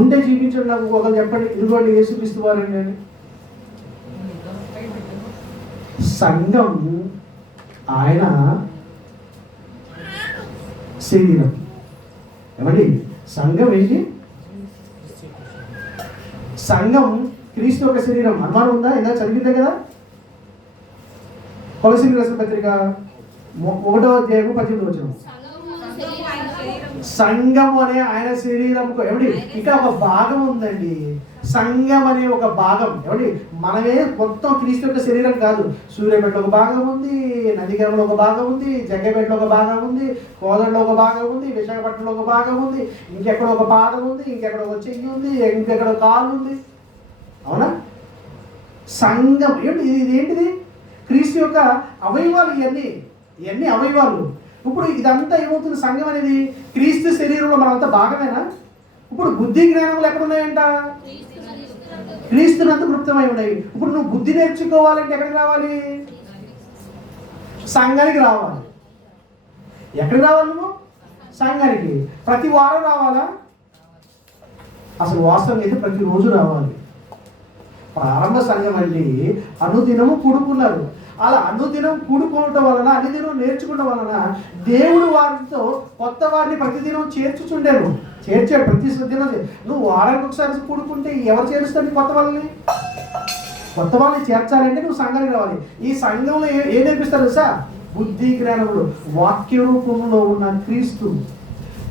ఉంటే చూపించండి నాకు. ఒకరు చెప్పండి, ఇదిగోండి యేసు క్రీస్తు వారు అండి అని. సంఘం ఆయన శరీరం. ఏమండి? సంఘం ఏంటి? సంఘం క్రీస్తు యొక్క శరీరం. అనుమానం ఉందా? ఇలా చదివిందే కదా. కొలసీలకు రాసిన పత్రిక 1వ అధ్యాయం 18వ వచనం. సంఘం అనే ఆయన శరీరంకు ఏమండి ఇంకా ఒక భాగం ఉందండి. సంఘం అనే ఒక భాగం. ఏమండి మనమే మొత్తం క్రీస్తు యొక్క శరీరం కాదు. సూర్యాపేటలో ఒక భాగం ఉంది, నందిగామలో ఒక భాగం ఉంది, జగ్గపేటలో ఒక భాగం ఉంది, కోదండలో ఒక భాగం ఉంది, విశాఖపట్నంలో ఒక భాగం ఉంది, ఇంకెక్కడ ఒక పాదం ఉంది, ఇంకెక్కడ ఒక చెయ్యి ఉంది, ఇంకెక్కడ కాలు ఉంది. అవునా? సంఘం ఏంటి? ఇది ఏంటిది? క్రీస్తు యొక్క అవయవాలు. ఇవన్నీ అవయవాలు. ఇప్పుడు ఇదంతా ఏమవుతుంది? సంఘం అనేది క్రీస్తు శరీరంలో మనంతా భాగమేనా? ఇప్పుడు బుద్ధి జ్ఞానములు ఎక్కడున్నాయంట? క్రీస్తునంత గుప్తమై ఉన్నాయి. ఇప్పుడు నువ్వు బుద్ధి నేర్చుకోవాలంటే ఎక్కడికి రావాలి? సంఘానికి రావాలి. ఎక్కడికి రావాలి నువ్వు? సంఘానికి. ప్రతి వారం రావాలా? అసలు వాస్తవం అయితే ప్రతిరోజు రావాలి. ప్రారంభ సంఘం అంటే అనుదినము కూడుకున్నారు. అలా అనుదినం కూడుకోవటం వలన, అనుదినం నేర్చుకోవడం వలన దేవుడు వారితో కొత్త వారిని ప్రతిదినం చేర్చుచుండాను. చేర్చాడు ప్రతి దినం. నువ్వు వారానికి ఒకసారి కూడుకుంటే ఎవరు చేరుస్తాడు? కొత్త వాళ్ళని చేర్చాలంటే నువ్వు సంఘానికి రావాలి. ఈ సంఘంలో ఏం నేర్పిస్తారు తెలుసా? బుద్ధి జ్ఞానములు, వాక్య రూపంలో ఉన్న క్రీస్తు.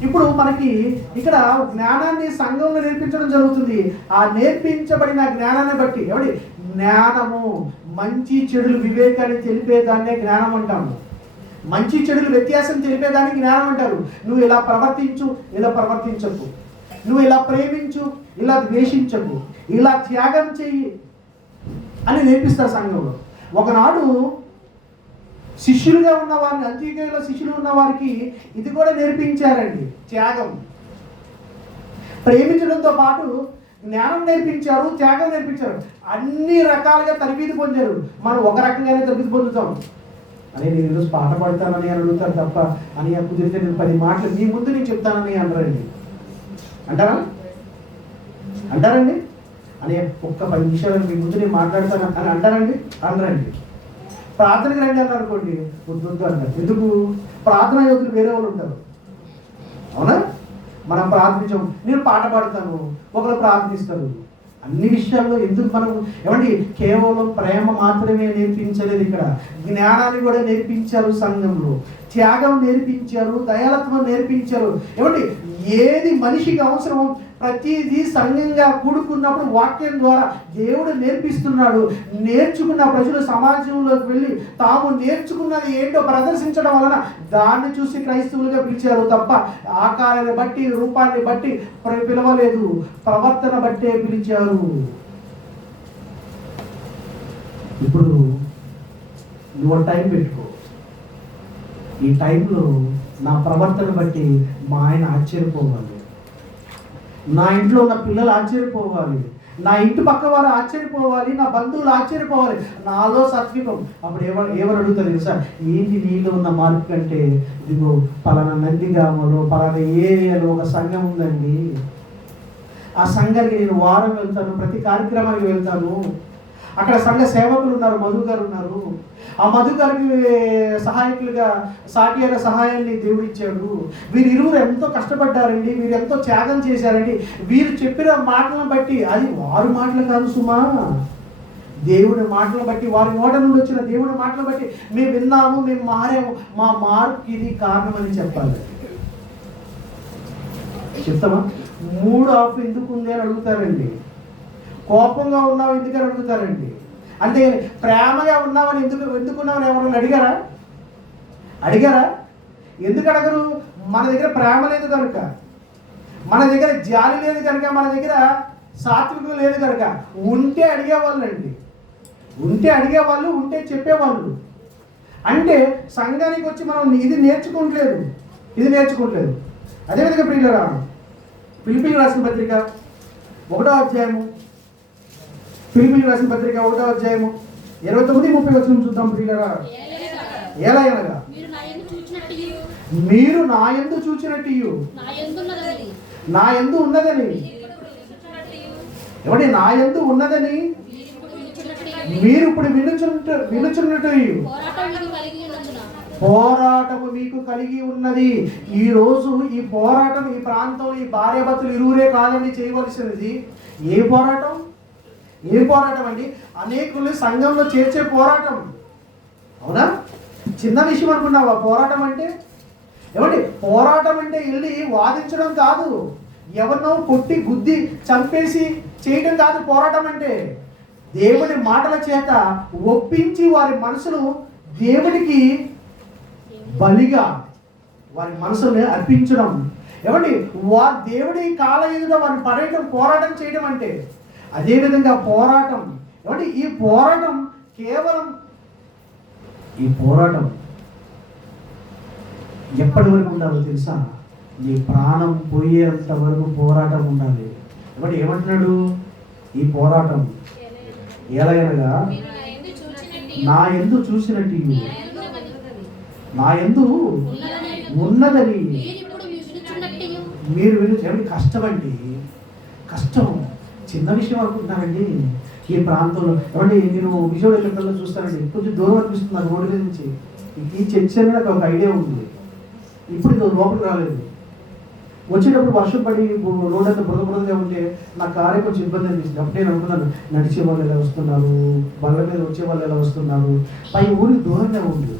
ఇప్పుడు మనకి ఇక్కడ జ్ఞానాన్ని సంఘంలో నేర్పించడం జరుగుతుంది. ఆ నేర్పించబడిన జ్ఞానాన్ని బట్టి ఎవడి జ్ఞానము, మంచి చెడులు వివేకాన్ని తెలిపేదాన్నే జ్ఞానం అంటాము. మంచి చెడులు వ్యత్యాసం తెలిపేదాన్ని జ్ఞానం అంటారు. నువ్వు ఇలా ప్రవర్తించు, ఇలా ప్రవర్తించకు, నువ్వు ఇలా ప్రేమించు, ఇలా ద్వేషించకు, ఇలా త్యాగం చెయ్యి, అని నేర్పిస్తారు సంఘంలో. ఒకనాడు శిష్యులుగా ఉన్న వారిని, అంత్యోక్యలో శిష్యులు ఉన్న వారికి ఇది కూడా నేర్పించారండి, త్యాగం. ప్రేమించడంతో పాటు జ్ఞానం నేర్పించారు, త్యాగం నేర్పించారు. అన్ని రకాలుగా తరబీదు పొందారు. మనం ఒక రకంగానే తరబీదు పొందుతాం. అని నేను ఈరోజు పాట పాడతానని అని అడుగుతాను తప్ప, అని కుదిరితే నేను 10 మాటలు మీ ముందు నేను చెప్తానని అనరండి. అంటారండి అని ఒక్క 10 నిమిషాలు మీ ముందు నేను మాట్లాడతాను అని అంటారండి? అనరండి. ప్రార్థనకి రండి అన్నారు అనుకోండి, వద్దు అంటారు. ఎందుకు? ప్రార్థన యోధులు వేరే వాళ్ళు ఉంటారు, అవునా? మనం ప్రార్థించాం, నేను పాట పాడతాను, ఒకరు ప్రార్థిస్తారు. అన్ని విషయాల్లో ఎందుకు మనం ఏమండి కేవలం ప్రేమ మాత్రమే నేర్పించలేదు, ఇక్కడ జ్ఞానాన్ని కూడా నేర్పించారు సంఘంలో, త్యాగం నేర్పించారు, దయాలత్వం నేర్పించారు. ఏమండి ఏది మనిషికి అవసరమో ప్రతిదీ సంఘంగా కూడుకున్నప్పుడు వాక్యం ద్వారా దేవుడు నేర్పిస్తున్నాడు. నేర్చుకున్న ప్రజలు సమాజంలోకి వెళ్ళి తాము నేర్చుకున్నది ఏంటో ప్రదర్శించడం వలన దాన్ని చూసి క్రైస్తవులుగా పిలిచారు తప్ప ఆకారాన్ని బట్టి రూపాన్ని బట్టి పిలవలేదు, ప్రవర్తన బట్టే పిలిచారు. ఇప్పుడు నువ్వు టైం పెట్టుకో, ఈ టైంలో నా ప్రవర్తన బట్టి మా ఆయన ఆశ్చర్యపోవాలి, నా ఇంట్లో ఉన్న పిల్లలు ఆశ్చర్యపోవాలి, నా ఇంటి పక్క వారు ఆశ్చర్యపోవాలి, నా బంధువులు ఆశ్చర్యపోవాలి, నాలో సత్వికం. అప్పుడు ఎవరు అడుగుతారు తెలుసా? ఏంటి నీలో ఉన్న మార్పు కంటే, ఇదిగో పలానా నందిగామలో పలానా ఏరియాలో ఒక సంఘం ఉందండి, ఆ సంఘానికి నేను వారం వెళ్తాను, ప్రతి కార్యక్రమానికి వెళ్తాను, అక్కడ సంఘ సేవకులు ఉన్నారు, మధు గారు ఉన్నారు, ఆ మధు గారికి సహాయకులుగా సాటి అయిన సహాయాన్ని దేవుడు ఇచ్చాడు. వీరిరువురు ఎంతో కష్టపడ్డారండి, వీరు ఎంతో త్యాగం చేశారండి. వీరు చెప్పిన మాటలను బట్టి, అది వారి మాటలు కాదు సుమా, దేవుడి మాటలు బట్టి, వారి నోట నుండి వచ్చిన దేవుడి మాటలు బట్టి మేము విన్నాము, మేము మారాము, మా మార్పుకి ఇది కారణం అని చెప్పాలి. చెప్తామా? 3 ఆఫ్ ఎందుకు ఉంది అని అడుగుతారండి, కోపంగా ఉన్నావు ఎందుకని అడుగుతారండి. అంటే ప్రేమగా ఉన్నామని ఎందుకున్నామని ఎవరైనా అడిగారా? ఎందుకు అడగరు? మన దగ్గర ప్రేమ లేదు కనుక, మన దగ్గర జాలి లేదు కనుక, మన దగ్గర సాత్వికం లేదు కనుక. ఉంటే అడిగేవాళ్ళండి, ఉంటే చెప్పేవాళ్ళు. అంటే సంఘానికి వచ్చి మనం ఇది నేర్చుకోవట్లేదు. అదేవిధంగా ప్రియులరా, ఫిలిప్పీయులకు రాసిన పత్రిక 1వ అధ్యాయము, ఫిలిప్పీయులకు రాసిన పత్రిక 1వ అధ్యాయము 29-30 వచనం చూద్దాం ప్రియులరా. ఎలాగనగా మీరు నా యందు చూచినట్టు నా యందు ఉన్నదని, ఎవడి నా యందు ఉన్నదని మీరు ఇప్పుడు వినుచున్నట్టు పోరాటము మీకు కలిగి ఉన్నది. ఈ రోజు ఈ పోరాటం ఈ ప్రాంతంలో ఈ భార్యాభర్తలు ఇరువురే కాదండి చేయవలసినది. ఏ పోరాటం అండి? అనేకుల్ని సంఘంలో చేర్చే పోరాటం. అవునా? చిన్న విషయం అనుకున్నావా పోరాటం అంటే? ఏమండి పోరాటం అంటే వెళ్ళి వాదించడం కాదు, ఎవరినో కొట్టి గుద్ది చంపేసి చేయడం కాదు పోరాటం అంటే. దేవుడి మాటల చేత ఒప్పించి వారి మనసును దేవుడికి బలిగా వారి మనసుని అర్పించడం. ఏమండి దేవుడి కాళ్ళ ఎదుట వారిని పడేయడం పోరాటం చేయడం అంటే. అదేవిధంగా పోరాటం, ఏమండి ఈ పోరాటం కేవలం ఎప్పటి వరకు ఉండాలో తెలుసా? నీ ప్రాణం పోయేంత వరకు పోరాటం ఉండాలి. ఏమంటే ఏమంటున్నాడు? ఈ పోరాటం ఎలాగనగా నా యందు చూసినట్టు నా యందు ఉన్నదని మీరు ఏమంటే కష్టం చిన్న విషయం అనుకుంటున్నానండి. ఈ ప్రాంతంలో ఏమంటే నేను విజయవాడ ఎక్కడల్లో చూస్తానండి, కొంచెం దూరం అనిపిస్తుంది నాకు రోడ్డు మీద నుంచి. ఈ చర్చ అనేది నాకు ఒక ఐడియా ఉంది, ఇప్పుడు ఇది లోపలికి రాలేదు. వచ్చేటప్పుడు వర్షం పడి రోడ్ అంతా బురదగా ఉంటే నా కారే కొంచెం ఇబ్బంది అనిపిస్తుంది. అప్పుడు నేను అనుకున్నాను, నడిచే వాళ్ళు ఎలా వస్తున్నారు, బళ్ళ మీద వచ్చే వాళ్ళు ఎలా వస్తున్నారు, పై ఊరికి దూరంగా ఉంది.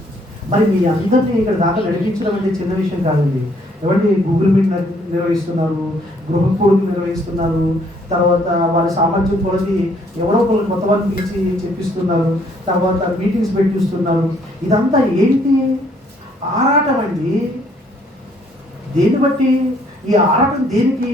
మరి మీ అందరినీ ఇక్కడ దాకా నడిపించడం అంటే చిన్న విషయం కాదండి. ఏమంటే గూగుల్ మీట్ నిర్వహిస్తున్నారు, గృహ కూడుకులు నిర్వహిస్తున్నారు, తర్వాత వారి సామర్థ్యం కొలది ఎవరో ఒకరు కొత్త వారిని పిలిచి చెప్పిస్తున్నారు, తర్వాత మీటింగ్స్ పెట్టిస్తున్నారు. ఇదంతా ఏంటి? ఆరాటం అండి. దేన్ని బట్టి? ఈ ఆరాటం దేనికి?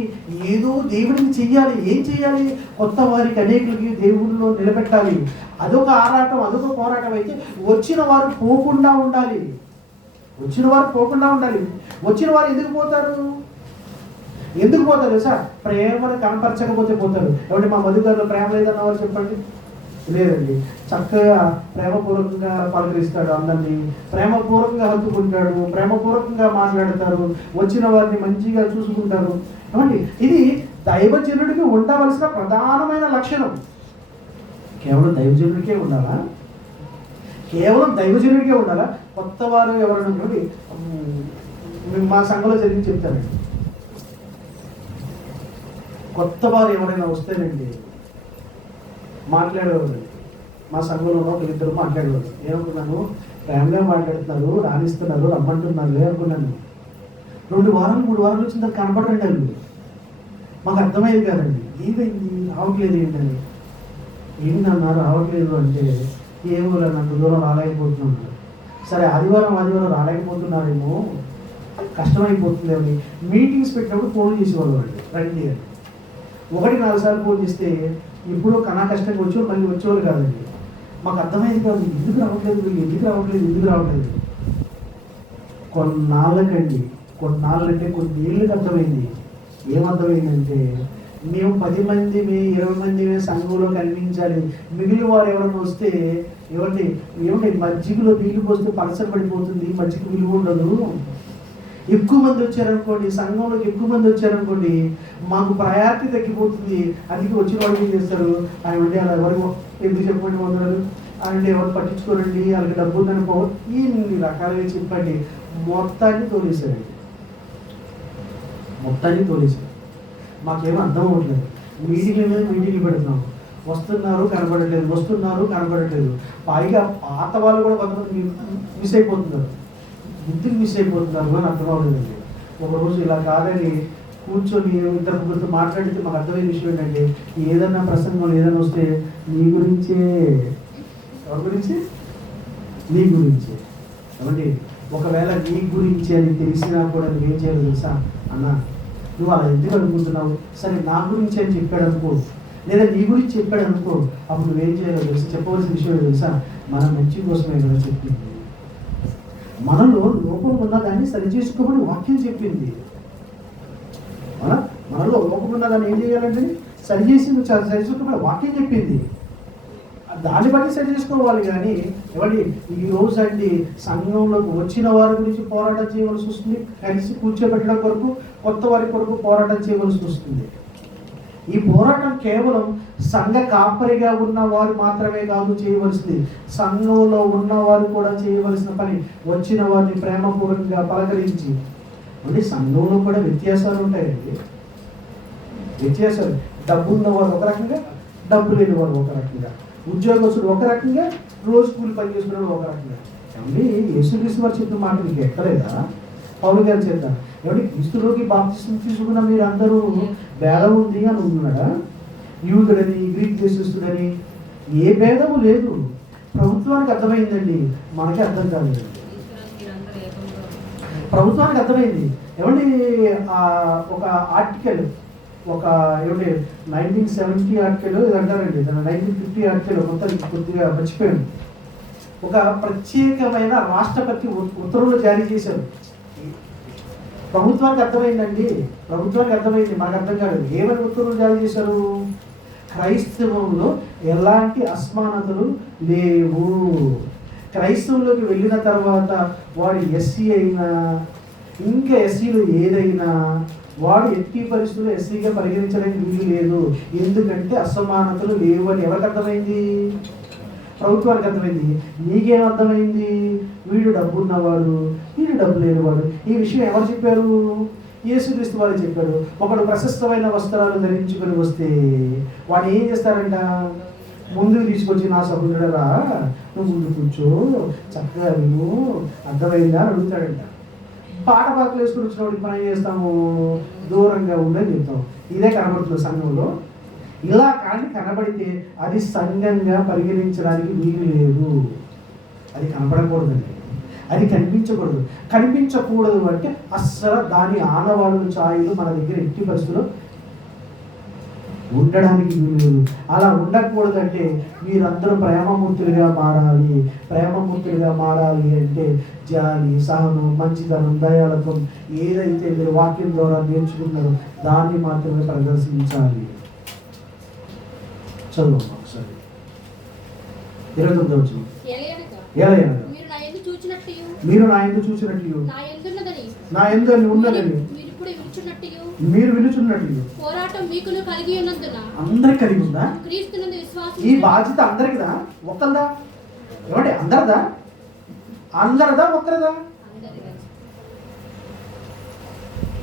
ఏదో దేవుడికి చెయ్యాలి. ఏం చెయ్యాలి? కొత్త వారికి అనేకులకి దేవుడిలో నిలబెట్టాలి. అదొక ఆరాటం, అదొక పోరాటం. అయితే వచ్చిన వారు పోకుండా ఉండాలి. వచ్చిన వారు పోకుండా ఉండాలి. వచ్చిన వారు ఎందుకు పోతారు? ఎందుకు పోతారు సార్? ప్రేమను కనపరచకపోతే పోతారు. ఎవరి మా మధుగారిలో ప్రేమ లేదన్న వారు చెప్పండి. లేదండి. చక్కగా ప్రేమపూర్వకంగా పలకరిస్తాడు అందరినీ, ప్రేమపూర్వకంగా హత్తుకుంటాడు, ప్రేమపూర్వకంగా మాట్లాడతారు, వచ్చిన వారిని మంచిగా చూసుకుంటారు. ఏమండి, ఇది దైవజనుడికి ఉండవలసిన ప్రధానమైన లక్షణం. కేవలం దైవజనుడికే ఉండాలా? కేవలం దైవజనుడికే ఉండాలా? కొత్త వారు ఎవరైనా మా సంఘంలో జరిగింది చెప్తానండి. కొత్త వారు ఎవరైనా వస్తేనండి మాట్లాడేవారు. మా సంఘంలో ఒకరిద్దరు మాట్లాడేవారు. ఏమనుకున్నాను, ప్రేమగా మాట్లాడుతున్నారు, రాణిస్తున్నారు, రమ్మంటున్నారు అనుకున్నాను. 2 వారాలు 3 వారాలు వచ్చిన తర్వాత కనపడండి వాళ్ళు. మాకు అర్థమయ్యేది కాదండి. ఏమైంది, రావట్లేదు ఏంటని. ఏంటన్నారు రావట్లేదు అంటే, ఏమో నన్ను దూరం రాలేకపోతున్నాను. సరే ఆదివారం రాలేకపోతున్నారేమో, కష్టమైపోతుందేమని మీటింగ్స్ పెట్టినప్పుడు ఫోన్ చేసేవాళ్ళు అండి, రండి అని. 1-4 సార్లు ఫోన్ చేస్తే ఇప్పుడు కష్టంగా వచ్చేవాళ్ళు, మళ్ళీ వచ్చేవాళ్ళు కాదండి. మాకు అర్థమైంది కాదు, ఎందుకు రావట్లేదు వీళ్ళు, ఎందుకు రావట్లేదు. కొన్నాళ్ళంటే కొన్ని ఏళ్ళకి అర్థమైంది. ఏమర్థమైందంటే, మేము 10 మంది 20 మంది సంఘంలో కనిపించాలి. మిగిలిన వారు ఎవరైనా వస్తే ఏమండి మజ్జిగలో నీళ్లు పోస్తే పలసర పడిపోతుంది, మజ్జిగ విలువ ఉండదు. ఎక్కువ మంది వచ్చారనుకోండి, సంఘంలోకి ఎక్కువ మంది వచ్చారనుకోండి, మాకు ప్రయారిటీ తగ్గిపోతుంది. అందుకే వచ్చిన వాళ్ళు ఏం చేస్తారు, ఆయన ఉండి అలా ఎవరు ఎందుకు చెప్పండి పొందరు, ఆయన ఎవరు పట్టించుకోరండి, వాళ్ళకి డబ్బు ఉందని ఇన్ని రకాలుగా చెప్పండి. మొత్తాన్ని తోలేశారండి. మాకేమో అర్థం అవ్వట్లేదు. మీటింగ్ల మీద మీటింగ్లు పెడుతున్నాం, వస్తున్నారు కనపడట్లేదు. పైగా పాత వాళ్ళు కూడా కొంతమంది మిస్ అయిపోతున్నారు. ఎందుకు మిస్ అయిపోతున్నారు అని అర్థం అవ్వలేదండి. ఒకరోజు ఇలా కాదని కూర్చొని ఇద్దరు మాట్లాడితే మాకు అర్థమైన విషయం ఏంటంటే, ఏదన్నా ప్రసంగంలో ఏదైనా వస్తే నీ గురించే. ఎవరి గురించి? నీ గురించే. ఏమండి, ఒకవేళ నీ గురించి అని తెలిసినా కూడా నువ్వేం చేయాలి తెలుసా? అన్న నువ్వు అలా ఎందుకు అనుకుంటున్నావు? సరే నా గురించి అని చెప్పాడు అనుకో, లేదా నీ గురించి చెప్పాడు అనుకో, అప్పుడు నువ్వేం చేయాలో తెలుసు. చెప్పవలసిన విషయం తెలుసా? మన మంచి కోసమే కదా చెప్పింది. మనలో లోపం ఉన్నదాన్ని సరిచేసుకోమని వాక్యం చెప్పింది. మనలో లోపం ఉన్నదాన్ని ఏం చేయాలంటే సరిచేసుకోమని వాక్యం చెప్పింది. దాన్ని బట్టి సరి చేసుకోవాలి. కానీ ఎవరి ఈ రోజు అండి సంఘంలోకి వచ్చిన వారి గురించి పోరాటం చేయవలసి వస్తుంది, కలిసి కూర్చోబెట్టడం కొరకు కొత్త వారి కొరకు పోరాటం చేయవలసి వస్తుంది. ఈ పోరాటం కేవలం సంఘ కాపరిగా ఉన్న వారు మాత్రమే కాదు చేయవలసింది, సంఘంలో ఉన్నవారు కూడా చేయవలసిన పని. వచ్చిన వారిని ప్రేమపూర్వకంగా పలకరించి. అంటే సంఘంలో కూడా వ్యత్యాసాలు ఉంటాయండి. వ్యత్యాసాలు, డబ్బు ఉన్నవారు ఒక రకంగా, డబ్బు లేని వారు ఒక రకంగా, ఉద్యోగస్తుడు ఒక రకంగా, రోజు కూలి పని చేసుకున్నాడు ఒక రకంగా. ఏమండి, యేసుక్రీస్తు వారు చెప్పిన మాట మీకు ఎక్కలేదా? పౌలు గారు చేద్దాం. ఏమంటే, క్రీస్తులోకి బాప్తిస్మం తీసుకున్న మీరు అందరూ భేదం ఉంది అని ఉన్నాడా? యూదుడని, గ్రీక్ దేశస్తుడని ఏ భేదము లేదు. ప్రభుత్వానికి అర్థమైందండి, మనకి అర్థం కాలేదండి. ప్రభుత్వానికి అర్థమైంది. ఏమండి, ఒక ఆర్టికల్, ఒక 1970 ఆర్టికల్ ఇది అంటారండి, 1950 ఆర్టికల్ మొత్తం కొద్దిగా మర్చిపోయాను. ఒక ప్రత్యేకమైన రాష్ట్రపతి ఉత్తర్వులు జారీ చేశారు. ప్రభుత్వానికి అర్థమైందండి, మనకు అర్థం కాదు. ఏమని ఉత్తర్వులు జారీ చేశారు? క్రైస్తవంలో ఎలాంటి అసమానతలు లేవు. క్రైస్తవంలోకి వెళ్ళిన తర్వాత వాడు ఎస్సీ అయినా, ఇంకా ఎస్సీలు ఏదైనా, వాడు ఎట్టి పరిస్థితుల్లో ఎస్సీగా పరిగణించడానికి వీలు లేదు. ఎందుకంటే అసమానతలు లేవు అని ఎవరికి అర్థమైంది? ప్రభుత్వానికి అర్థమైంది. నీకేం అర్థమైంది? వీడు డబ్బు ఉన్నవాడు, వీడు డబ్బు లేనివాడు. ఈ విషయం ఎవరు చెప్పారు? యేసుక్రీస్తు వారు చెప్పాడు. ఒకడు ప్రశస్తమైన వస్త్రాలు ధరించుకొని వస్తే వాడు ఏం చేస్తారంట? ముందుకు తీసుకొచ్చి, నా సహోదరుడా నువ్వు ముందు కూర్చో, చక్కగా విను, అర్థమైందా అని అడుగుతాడంట. పాట పాటలు వేసుకుని వచ్చినప్పుడు మనం ఏం చేస్తాము? దూరంగా ఉందని చెప్తాం. ఇదే కనబడుతుంది సంఘంలో. ఇలా కానీ కనబడితే అది సంఘంగా పరిగణించడానికి వీలు లేదు, అది కనపడకూడదండి. అది కనిపించకూడదు. కనిపించకూడదు అంటే అస్సలు దాని ఆనవాళ్ళు ఛాయలు మన దగ్గర ఎట్టి పరిస్థితుల్లో ఉండడానికి వీలు. అలా ఉండకూడదంటే మీరందరూ ప్రేమమూర్తులుగా మారాలి. ప్రేమమూర్తులుగా మారాలి అంటే జాలి, సహనం, మంచితనం, దయాళత్వం ఏదైతే మీరు వాక్యం ద్వారా నేర్చుకున్నారో దాన్ని మాత్రమే ప్రదర్శించాలి. చదువు ఒకసారి 29వ వచనం. ఎలయనగా మీరు నా యందు చూచినట్లు నా యందు ఉన్నదని మీరు వినుచున్నట్లు. అందరికి కలిగి ఉందా ఈ బాధ్యత? అందరికిదా? ఒక్కరిదా? ఏమంటే అందరిదా? ఒక్కరిదా?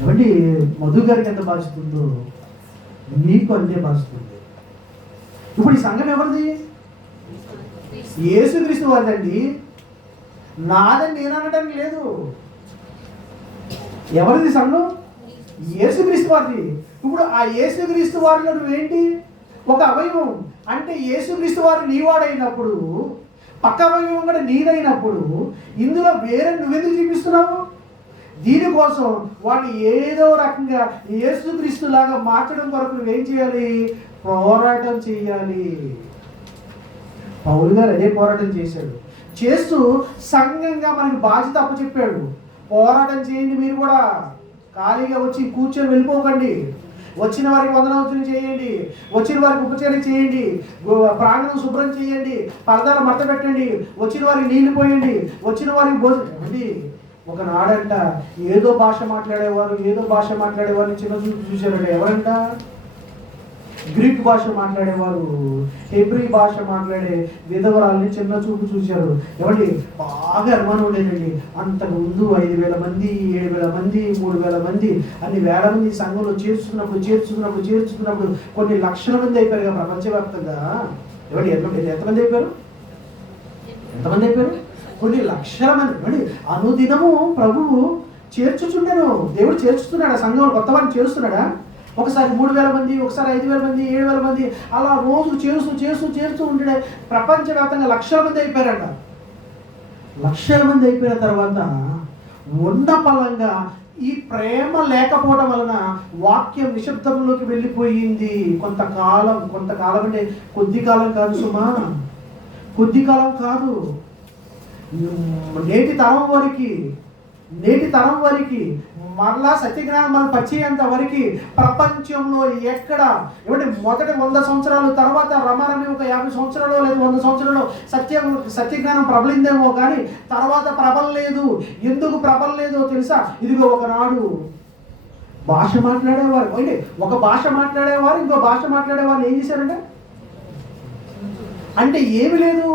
ఏమంటే మధు గారికి ఎంత బాధ్యత ఉందో మీకు అంతే బాధ్యత ఉంది. ఇప్పుడు ఈ సంఘం ఎవరిది? యేసుక్రీస్తు వారిదండి. నాదని నేను అనడానికి లేదు. ఎవరిది సంఘం? యేసుక్రీస్తు వారిది. ఇప్పుడు ఆ యేసుక్రీస్తు వారిలో నువ్వేంటి? ఒక అవయవం. అంటే యేసుక్రీస్తు వారు నీవాడైనప్పుడు పక్క అవయవం కూడా నీదైనప్పుడు ఇందులో వేరే నువ్వెందుకు చూపిస్తున్నావు? దీనికోసం వాడిని ఏదో రకంగా యేసుక్రీస్తు లాగా మార్చడం కొరకు నువ్వేం చేయాలి? పోరాటం చేయాలి. పౌలు గారు అదే పోరాటం చేశాడు. చేస్తూ సంఘంగా మనకి బాధ్యత అప్పచెప్పాడు. పోరాటం చేయండి. మీరు కూడా ఖాళీగా వచ్చి కూర్చొని వెళ్ళిపోకండి. వచ్చిన వారికి వందనవచనం చేయండి, వచ్చిన వారికి ఉపచారం చేయండి, ప్రాంగణం శుభ్రం చేయండి, పరదాలు మడత పెట్టండి, వచ్చిన వారికి నీళ్లు పోయండి, వచ్చిన వారికి భోజనం. ఒకనాడంట ఏదో భాష మాట్లాడేవారు చిన్న చూశారంట. ఎవరంట? గ్రీక్ భాష మాట్లాడేవారు, హెబ్రీ భాష మాట్లాడే విధవరాల్ని చిన్న చూపు చూశారు. ఏమండి బాగా అనుమానం ఉండేదండి. అంతకుముందు 5,000 మంది, 7,000 మంది, 3,000 మంది, అన్ని వేల మంది సంఘంలో చేర్చుకున్నప్పుడు కొన్ని లక్షల మంది అయిపోయారు కదా ప్రపంచవ్యాప్తంగా. ఏమండి ఎంతమంది అయిపోయారు? కొన్ని లక్షల మంది. ఏమండి అనుదినము ప్రభువు చేర్చుచుండెను. దేవుడు చేర్చుతున్నాడా? సంఘంలో కొత్త వారిని చేరుస్తున్నాడా? ఒకసారి 3,000 మంది, ఒకసారి 5,000 మంది, 7,000 మంది, అలా రోజు చేస్తూ ఉంటే ప్రపంచవ్యాప్తంగా లక్షల మంది అయిపోయారంట. లక్షల మంది అయిపోయిన తర్వాత ఉన్న పలంగా ఈ ప్రేమ లేకపోవడం వలన వాక్యం నిశ్శబ్దంలోకి వెళ్ళిపోయింది. కొంతకాలం అంటే కొద్ది కాలం కాదు సుమా, కొద్ది కాలం కాదు. నేటి తరం వరకు మరలా సత్యజ్ఞానం మనం పరిచయంత వరకు ప్రపంచంలో ఎక్కడ ఏమంటే మొదటి 100 సంవత్సరాలు తర్వాత రమారమి ఒక 50 సంవత్సరాలు లేదా 100 సంవత్సరాలు సత్యజ్ఞానం ప్రబలిందేమో కానీ తర్వాత ప్రబలలేదు. ఎందుకు ప్రబలలేదో తెలుసా? ఇదిగో ఒకనాడు భాష మాట్లాడేవారు, అంటే ఒక భాష మాట్లాడేవారు ఇంకో భాష మాట్లాడేవారు ఏం చేశారంటే అంటే ఏమి లేదు,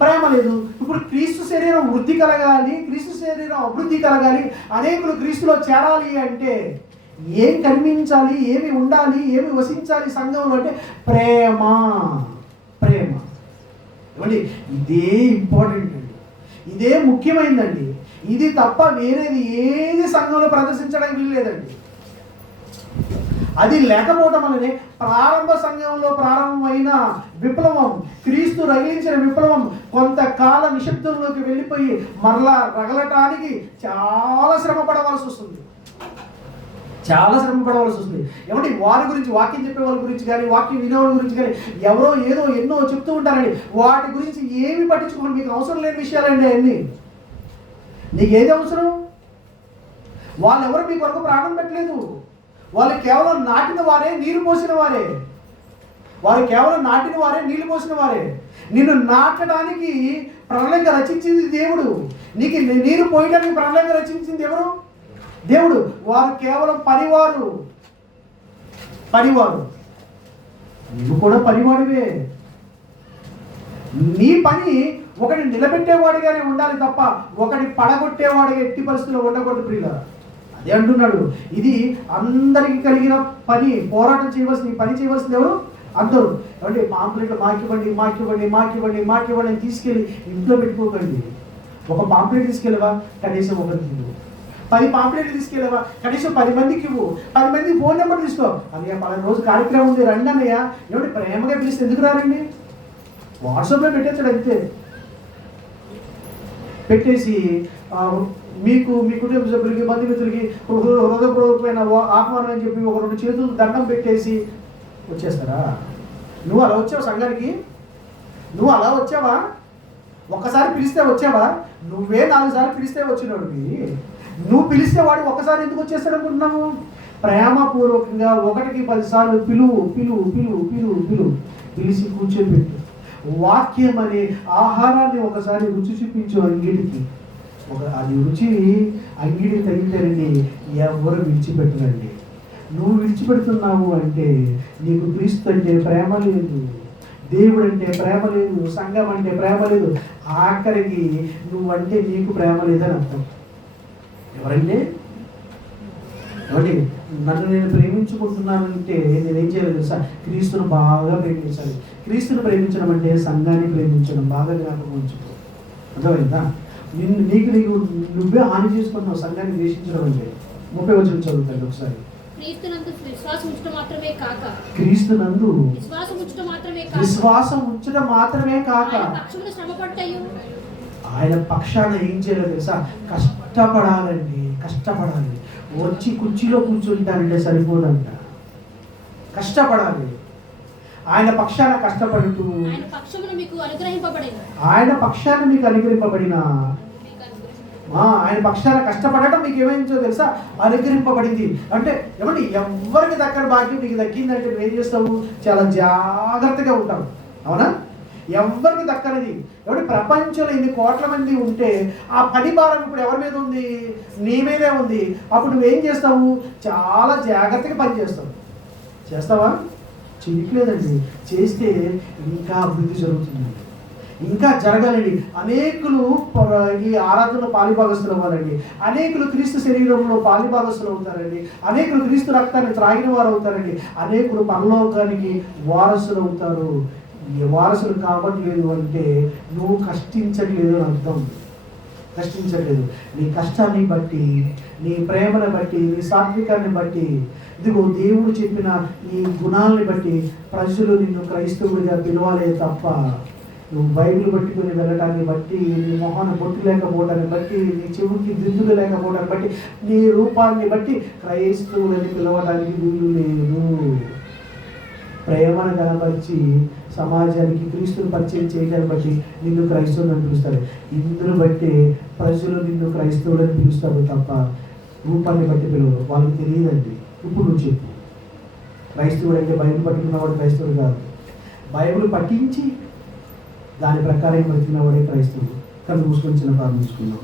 ప్రేమ లేదు. ఇప్పుడు క్రీస్తు శరీరం వృద్ధి కలగాలి, క్రీస్తు శరీరం అభివృద్ధి కలగాలి, అనేకులు క్రీస్తులో చేరాలి అంటే ఏం కనిపించాలి, ఏమి ఉండాలి, ఏమి వసించాలి సంఘంలో అంటే ప్రేమ. ఏమండి ఇదే ఇంపార్టెంట్ అండి, ఇదే ముఖ్యమైనదండి. ఇది తప్ప వేరేది ఏది సంఘంలో ప్రదర్శించడానికి వీల్లేదండి. అది లేకపోవడం వల్లనే ప్రారంభ సంఘంలో ప్రారంభమైన విప్లవం, క్రీస్తు రగిలించిన విప్లవం కొంతకాల నిశ్శబ్దంలోకి వెళ్ళిపోయి మరలా రగలటానికి చాలా శ్రమ పడవలసి వస్తుంది. ఏమంటే వారి గురించి, వాక్యం చెప్పే వాళ్ళ గురించి కానీ, వాక్యం వినేవాళ్ళ గురించి కానీ ఎవరో ఏదో ఎన్నో చెప్తూ ఉంటారండి. వాటి గురించి ఏమి పట్టించుకోండి, మీకు అవసరం లేని విషయాలండి అన్నీ. నీకు ఏది అవసరం? వాళ్ళు ఎవరు మీ కొరకు ప్రాణం పెట్టలేదు. వాళ్ళు కేవలం నాటిన వారే, నీరు పోసిన వారే. నిన్ను నాటడానికి ప్రణాళిక రచించింది దేవుడు. నీకు నీరు పోయడానికి ప్రణాళిక రచించింది ఎవరు? దేవుడు. వారు కేవలం పనివారు. నువ్వు కూడా పనివాడివే. నీ పని ఒకటి నిలబెట్టేవాడిగానే ఉండాలి తప్ప ఒకటి పడగొట్టేవాడిగా ఎట్టి పరిస్థితుల్లో ఉండకూడదు ప్రియులారా. అదే అంటున్నాడు. ఇది అందరికి కలిగిన పని. పోరాటం చేయవలసింది, పని చేయవలసింది ఎవరు? అందరూ. అంటే పాంప్లెట్లు మాకివ్వండి అని తీసుకెళ్ళి ఇంట్లో పెట్టుకోకండి. ఒక పాంప్లెట్ తీసుకెళ్ళవా కనీసం ఒకరికి ఇవ్వు. 10 పాంప్లెట్లు తీసుకెళ్ళవా కనీసం 10 మందికి ఇవ్వు. 10 మందికి ఫోన్ నెంబర్ తీసుకో. అన్నయ్య 10 రోజు కార్యక్రమం ఉంది రండి అన్నయ్య. ఏమంటే ప్రేమగా పిలిస్తే ఎందుకు రారండి? వాట్సాప్లో పెట్టేస్తాడు అంతే. పెట్టేసి మీకు మీ కుటుంబ సభ్యులకి బంధుమిత్రులకి హృదయపూర్వకమైన ఆహ్వానం అని చెప్పి ఒక 2 చేతులు దండం పెట్టేసి వచ్చేస్తారా? నువ్వు అలా వచ్చావు సంఘానికి? నువ్వు అలా వచ్చావా? ఒక్కసారి పిలిస్తే వచ్చావా? నువ్వే 4 సార్లు పిలిస్తే వచ్చినోడివి. నువ్వు పిలిస్తే వాడు ఒక్కసారి ఎందుకు వచ్చేస్తాడు అనుకుంటున్నావు? ప్రేమపూర్వకంగా 1కి 10 సార్లు పిలువు పిలువు పిలువు పిలువు పిలువు పిలిచి కూర్చోబెట్టు. వాక్యం అనే ఆహారాన్ని ఒకసారి రుచి చూపించు అంగిడికి. అది రుచి అంగిడికి తగిలితేనండి ఎవరు విడిచిపెట్టరండి. నువ్వు విడిచిపెడుతున్నావు అంటే నీకు క్రీస్తు అంటే ప్రేమ లేదు, దేవుడు అంటే ప్రేమ లేదు, సంఘం అంటే ప్రేమ లేదు, ఆఖరికి నువ్వంటే నీకు ప్రేమ లేదని అర్థం. ఎవరంటే నన్ను నేను ప్రేమించుకుంటున్నానంటే నేనేం చేయాలి తెలుసా? క్రీస్తును బాగా ప్రేమించాలి. క్రీస్తును ప్రేమించడం అంటే సంఘాన్ని ప్రేమించడం. బాగా జ్ఞాపకం ఉంచుకో. అర్థమైందా? నీకు నువ్వే హాని చేసుకుంటున్నావు సంఘాన్ని ద్వేషించడం అంటే. 30 వచనం చదువుతాడు ఒకసారి. క్రీస్తునందు విశ్వాసం ఉంచడం మాత్రమే కాక ఆయన పక్షాన ఏం చేయాలో తెలుసా? కష్టపడాలండి. కష్టపడాలి. వచ్చి కుర్చీలో కూర్చుంటానంటే సరిపోదంట. కష్టపడాలి. ఆయన పక్షాన కష్టపడుతూ ఆయన పక్షాన మీకు అనుగ్రహింపబడిన ఆయన పక్షాన కష్టపడటం మీకు ఏమైందో తెలుసా? అనుగ్రహింపబడింది. అంటే ఏమంటే ఎవరికి దక్కని భాగ్యం నీకు దక్కిందంటే నువ్వు ఏం చేస్తావు? చాలా జాగ్రత్తగా ఉంటావు. అవునా? ఎవరికి దక్కనిది. ఎవరి ప్రపంచంలో ఇన్ని కోట్ల మంది ఉంటే ఆ పని భారం ఇప్పుడు ఎవరి మీద ఉంది? నీ మీదే ఉంది. అప్పుడు నువ్వేం చేస్తావు? చాలా జాగ్రత్తగా పని చేస్తావు. చేస్తావా? చేయట్లేదండి. చేస్తే ఇంకా అభివృద్ధి జరుగుతుందండి, ఇంకా జరగాలండి. అనేకులు ఈ ఆరాధనలో పాలిభాగస్తులు అవ్వాలండి. అనేకులు క్రీస్తు శరీరంలో పాలిభాగస్తులు అవుతారండి. అనేకులు క్రీస్తు రక్తాన్ని త్రాగిన వారు అవుతారండి. అనేకులు పరలోకానికి వారసులు అవుతారు. వారసులు కావట్లేదు అంటే నువ్వు కష్టించట్లేదు అని అర్థం. కష్టించట్లేదు. నీ కష్టాన్ని బట్టి, నీ ప్రేమను బట్టి, నీ సాత్వికాన్ని బట్టి, ఇదిగో దేవుడు చెప్పిన ఈ గుణాలని బట్టి ప్రజలు నిన్ను క్రైస్తవుడిగా పిలవాలే తప్ప నువ్వు బైబిల్ పట్టుకుని వెళ్ళటాన్ని బట్టి, నీ మొహాన్ని బొట్టు లేకపోవడాన్ని బట్టి, నీ చెవుకి దిద్దులు లేకపోవడాన్ని బట్టి, నీ రూపాన్ని బట్టి క్రైస్తవులని పిలవడానికి వీలు లేదు. ప్రేమను కనపరిచి సమాజానికి క్రీస్తుని పరిచయం చేయడాన్ని బట్టి నిన్ను క్రైస్తవులని పిలుస్తారు. ఇందును బట్టి ప్రజలు నిన్ను క్రైస్తవులని పిలుస్తారు తప్ప రూపాన్ని బట్టి పిలవరు. వాళ్ళకి తెలియదండి. ఇప్పుడు నువ్వు చెప్పు, క్రైస్తవుడు అంటే బైబిల్ పట్టుకున్నవాడు క్రైస్తవుడు కాదు. బైబిల్ పఠించి దాని ప్రకారం బ్రతికినవాడే క్రైస్తవుడు. కళ్ళు మూసుకొని చిన్న ప్రారంభించుకున్నాం.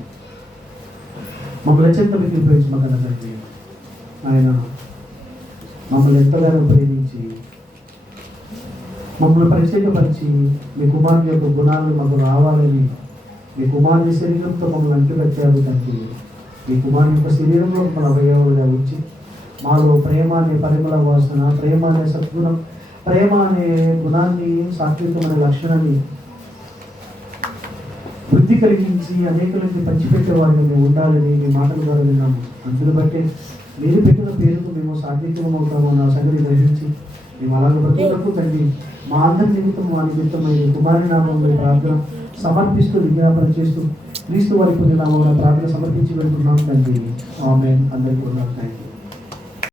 మమ్మల్ని అత్యంత మీకు ప్రేమించమకండి. ఆయన మమ్మల్ని ఎంతగానో ప్రేమించి మమ్మల్ని ప్రత్యేకపరిచి మీ కుమారుని యొక్క గుణాలను మాకు రావాలని మీ కుమారుని శరీరంతో మమ్మల్ని అంటుపెట్టారు తండ్రి. మీ కుమారుని యొక్క శరీరంలో మన అవయవాలుగా ఉంచి మాలో ప్రేమ అనే పరిమళ వాసన, ప్రేమ అనే సద్గుణం, ప్రేమ అనే గుణాన్ని, సాత్వికమైన లక్షణాన్ని వృద్ధి కలిగించి అనేకులకి పంచిపెట్టేవాడిని మేము ఉండాలని మీ మాటల ద్వారా విన్నాము. అందును బట్టి మీరు పెట్టిన పేరుకు మేము సాత్వికం అవుతాము నా సంగతి గ్రహించి మేము అలాగే బ్రతుకులకు తండ్రి మా అందరి నిమిత్తం మా నిమిత్తమైన కుమారి నామంలో ప్రార్థన సమర్పిస్తూ విజ్ఞాపన చేస్తూ క్రీస్తు వారి పుణ్య నామంలో ప్రార్థన సమర్పించి వెళ్తున్నాం తండ్రి. ఆమేన్. అందరికీ థాంక్యూ.